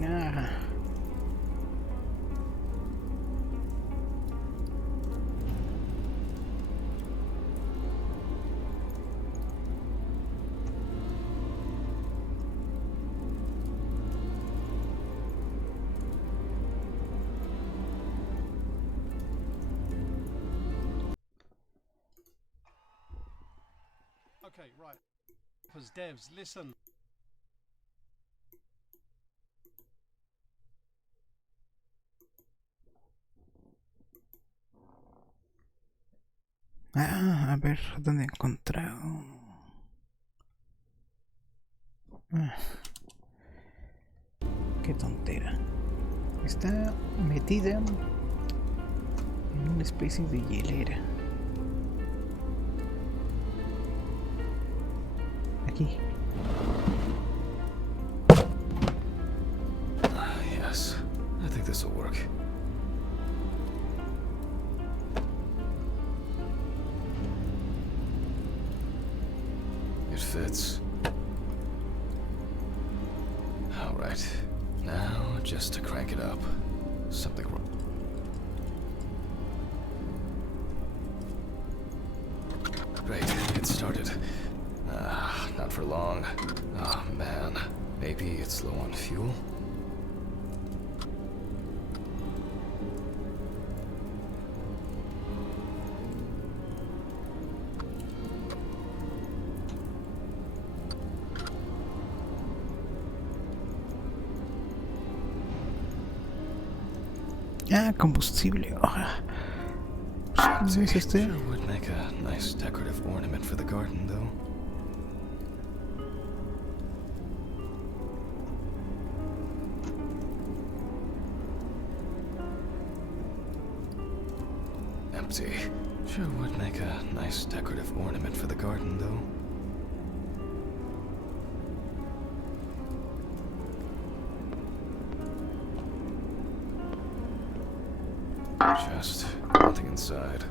Ah. Okay, right. Because devs, listen. Ah, a ver, ¿dónde he encontrado? Ah, qué tontera. Está metida en una especie de hielera. Aquí. Yes, I think this will work. It fits. Alright, now just to crank it up. Something wrong. Great, it started. Not for long. Oh man, maybe it's low on fuel? Ah, combustible. Ah. ¿Qué es este? Sure would make a nice decorative ornament for the garden, though. Empty. Sure would make a nice decorative ornament for the garden, though. Just nothing inside.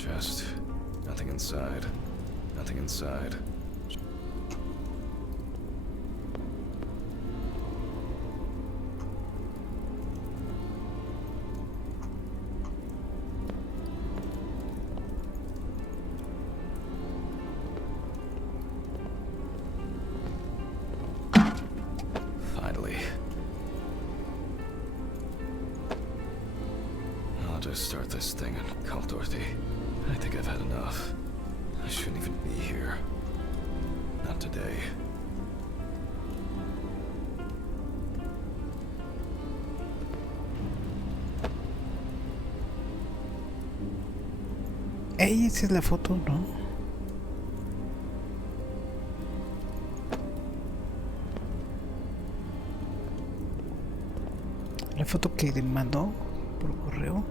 Just nothing inside. Nothing inside. Finally. I'll just start this thing and call Dorothy. I think I've had enough. I shouldn't even be here. Not today. Ey, esa es la foto, ¿no? La foto que le mandó por correo.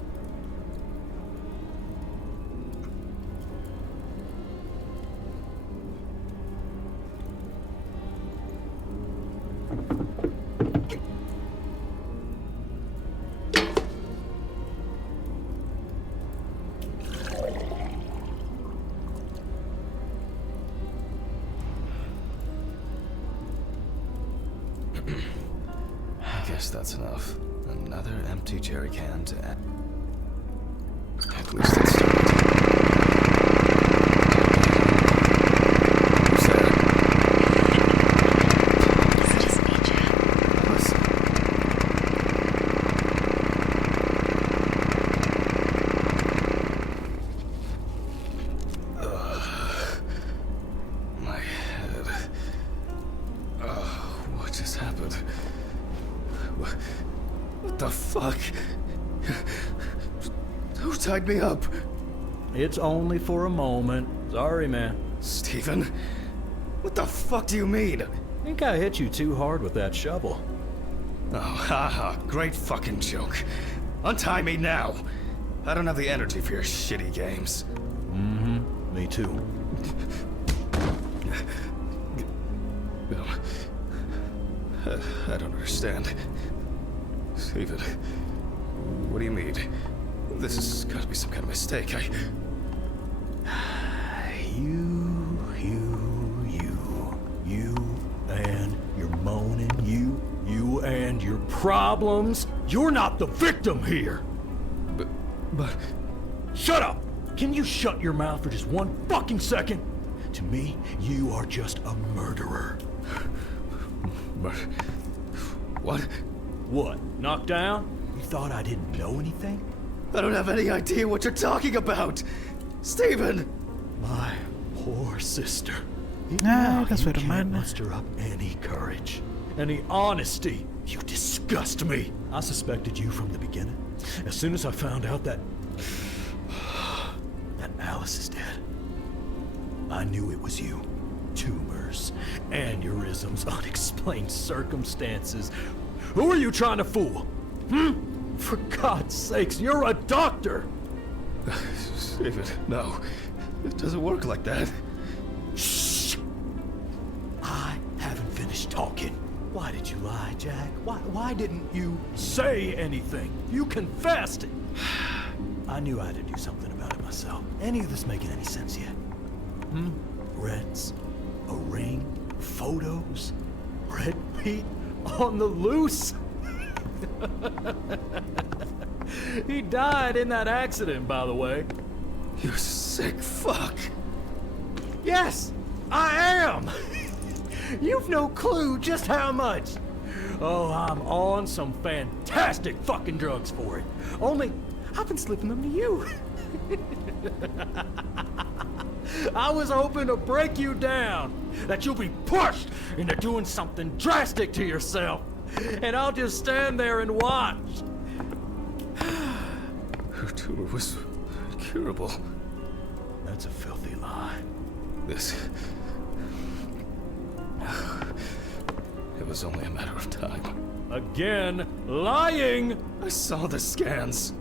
I guess that's enough. Another empty jerry can to add. At least it's started. Who's there? It's just me, Jack. Listen. My head. What just happened? What the fuck? Who tied me up? It's only for a moment. Sorry, man. Steven? What the fuck do you mean? Think I hit you too hard with that shovel. Oh, haha, great fucking joke. Untie me now. I don't have the energy for your shitty games. Mm-hmm. Me too. I don't understand. Steven, what do you mean? This has got to be some kind of mistake. You and your moaning, you and your problems. You're not the victim here. But... Shut up! Can you shut your mouth for just one fucking second? To me, you are just a murderer. What? What? Knocked down? You thought I didn't know anything? I don't have any idea what you're talking about! Stephen! My poor sister. Ah, Now era su you can't hermana. muster up any courage, any honesty. You disgust me. I suspected you from the beginning. As soon as I found out that Alice is dead, I knew it was you. Tumors, aneurysms, unexplained circumstances. Who are you trying to fool? For God's sakes, you're a doctor! Stephen, no. It doesn't work like that. Shh! I haven't finished talking. Why did you lie, Jack? Why didn't you say anything? You confessed! I knew I had to do something about it myself. Any of this making any sense yet? Threats, a ring, photos, Red Pete on the loose? He died in that accident, by the way. You sick fuck. Yes, I am! You've no clue just how much. Oh, I'm on some fantastic fucking drugs for it. Only, I've been slipping them to you. I was hoping to break you down, that you'll be pushed into doing something drastic to yourself, and I'll just stand there and watch. Her tumor was incurable. That's a filthy lie. This... It was only a matter of time. Again, lying! I saw the scans.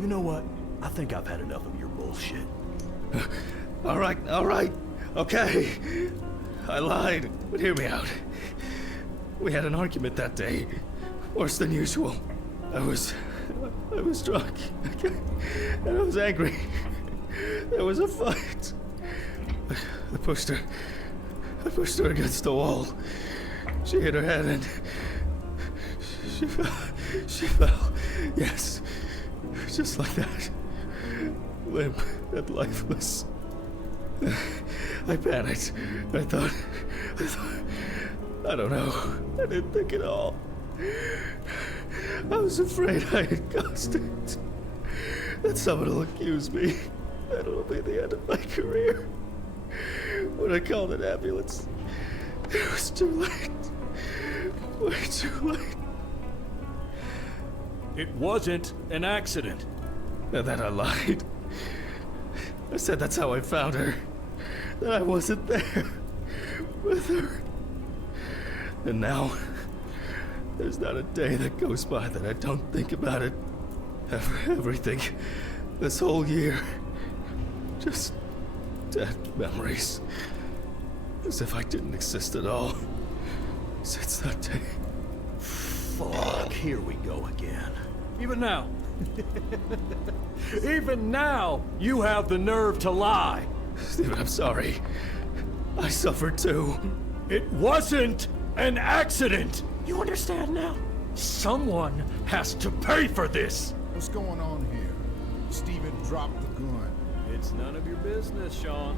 You know what? I think I've had enough of your bullshit. All right. Okay. I lied, but hear me out. We had an argument that day. Worse than usual. I was drunk. And I was angry. There was a fight. I pushed her against the wall. She hit her head and she fell. Yes. Just like that. Limp and lifeless. I panicked. I thought, I don't know. I didn't think at all. I was afraid I had caused it. That someone will accuse me. That it'll be the end of my career. When I called an ambulance, it was too late. Way too late. It wasn't an accident. And then I lied. I said that's how I found her. That I wasn't there with her. And now, there's not a day that goes by that I don't think about it. Everything. This whole year. Just dead memories. As if I didn't exist at all. Since that day. Fuck, here we go again. Even now. Even now, you have the nerve to lie. Stephen, I'm sorry. I suffered too. It wasn't an accident. You understand now? Someone has to pay for this. What's going on here? Steven dropped the gun. It's none of your business, Sean.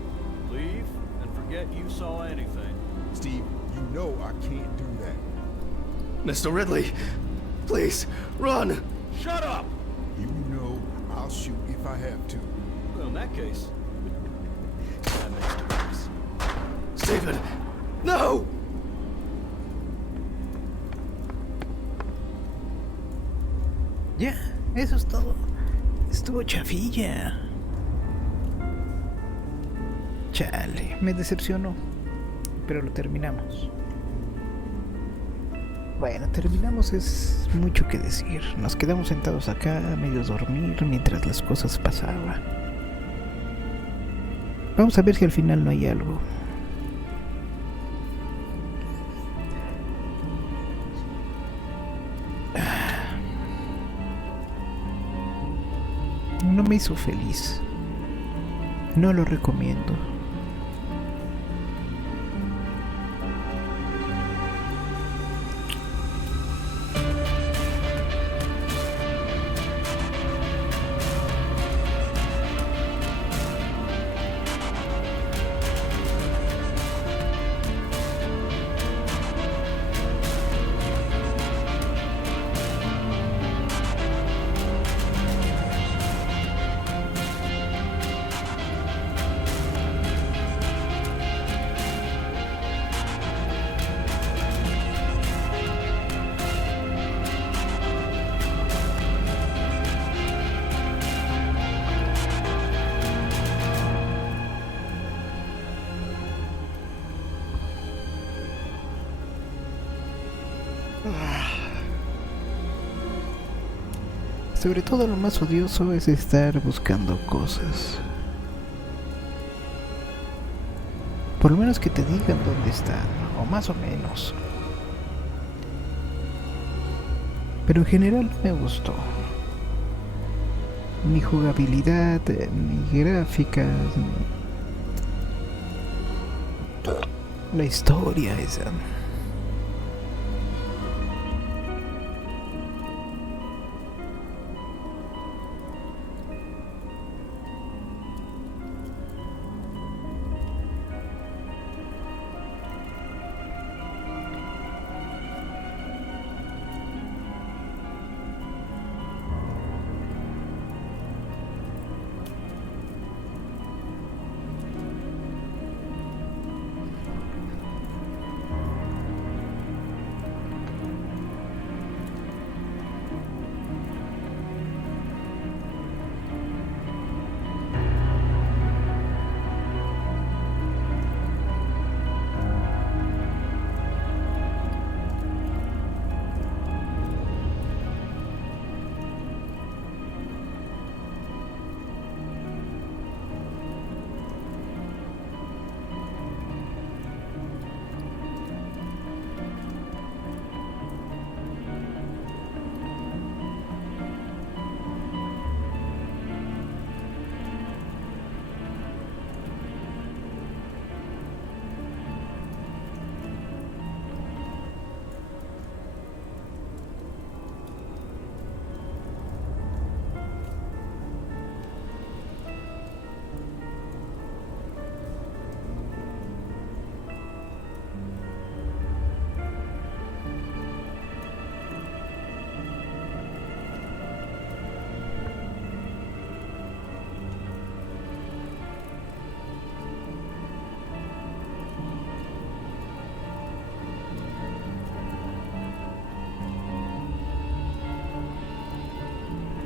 Leave and forget you saw anything. Steve, you know I can't do that. Mr. Ridley, please, run! Shut up! You know I'll shoot if I have to. Well, in that case, that makes two of us. Stephen, no! Ya, eso es todo. Estuvo chafilla. Chale, me decepcionó. Pero lo terminamos. Bueno, terminamos, es mucho que decir. Nos quedamos sentados acá, a medio dormir, mientras las cosas pasaban. Vamos a ver si al final no hay algo. No me hizo feliz. No lo recomiendo. Sobre todo lo más odioso es estar buscando cosas. Por lo menos que te digan dónde están, o más o menos. Pero en general no me gustó. Ni jugabilidad, ni gráficas, ni la historia esa.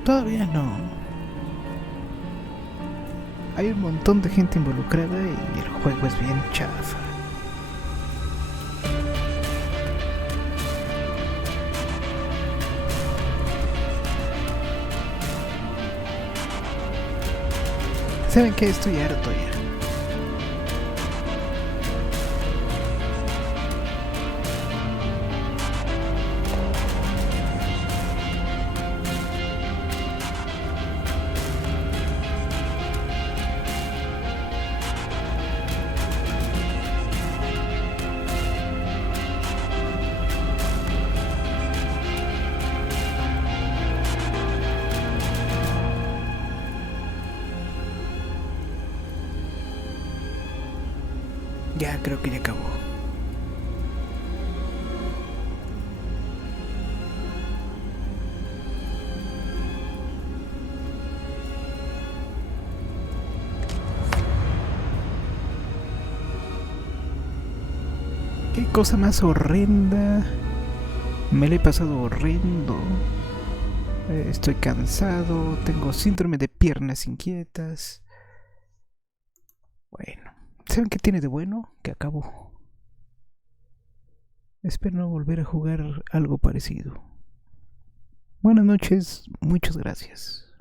Todavía no. Hay un montón de gente involucrada y el juego es bien chafa. ¿Saben qué? Estoy harto ya. Ya, creo que ya acabó. Qué cosa más horrenda. Me la he pasado horrendo. Estoy cansado. Tengo síndrome de piernas inquietas. Bueno. ¿Saben qué tiene de bueno? Que acabó. Espero no volver a jugar algo parecido. Buenas noches, muchas gracias.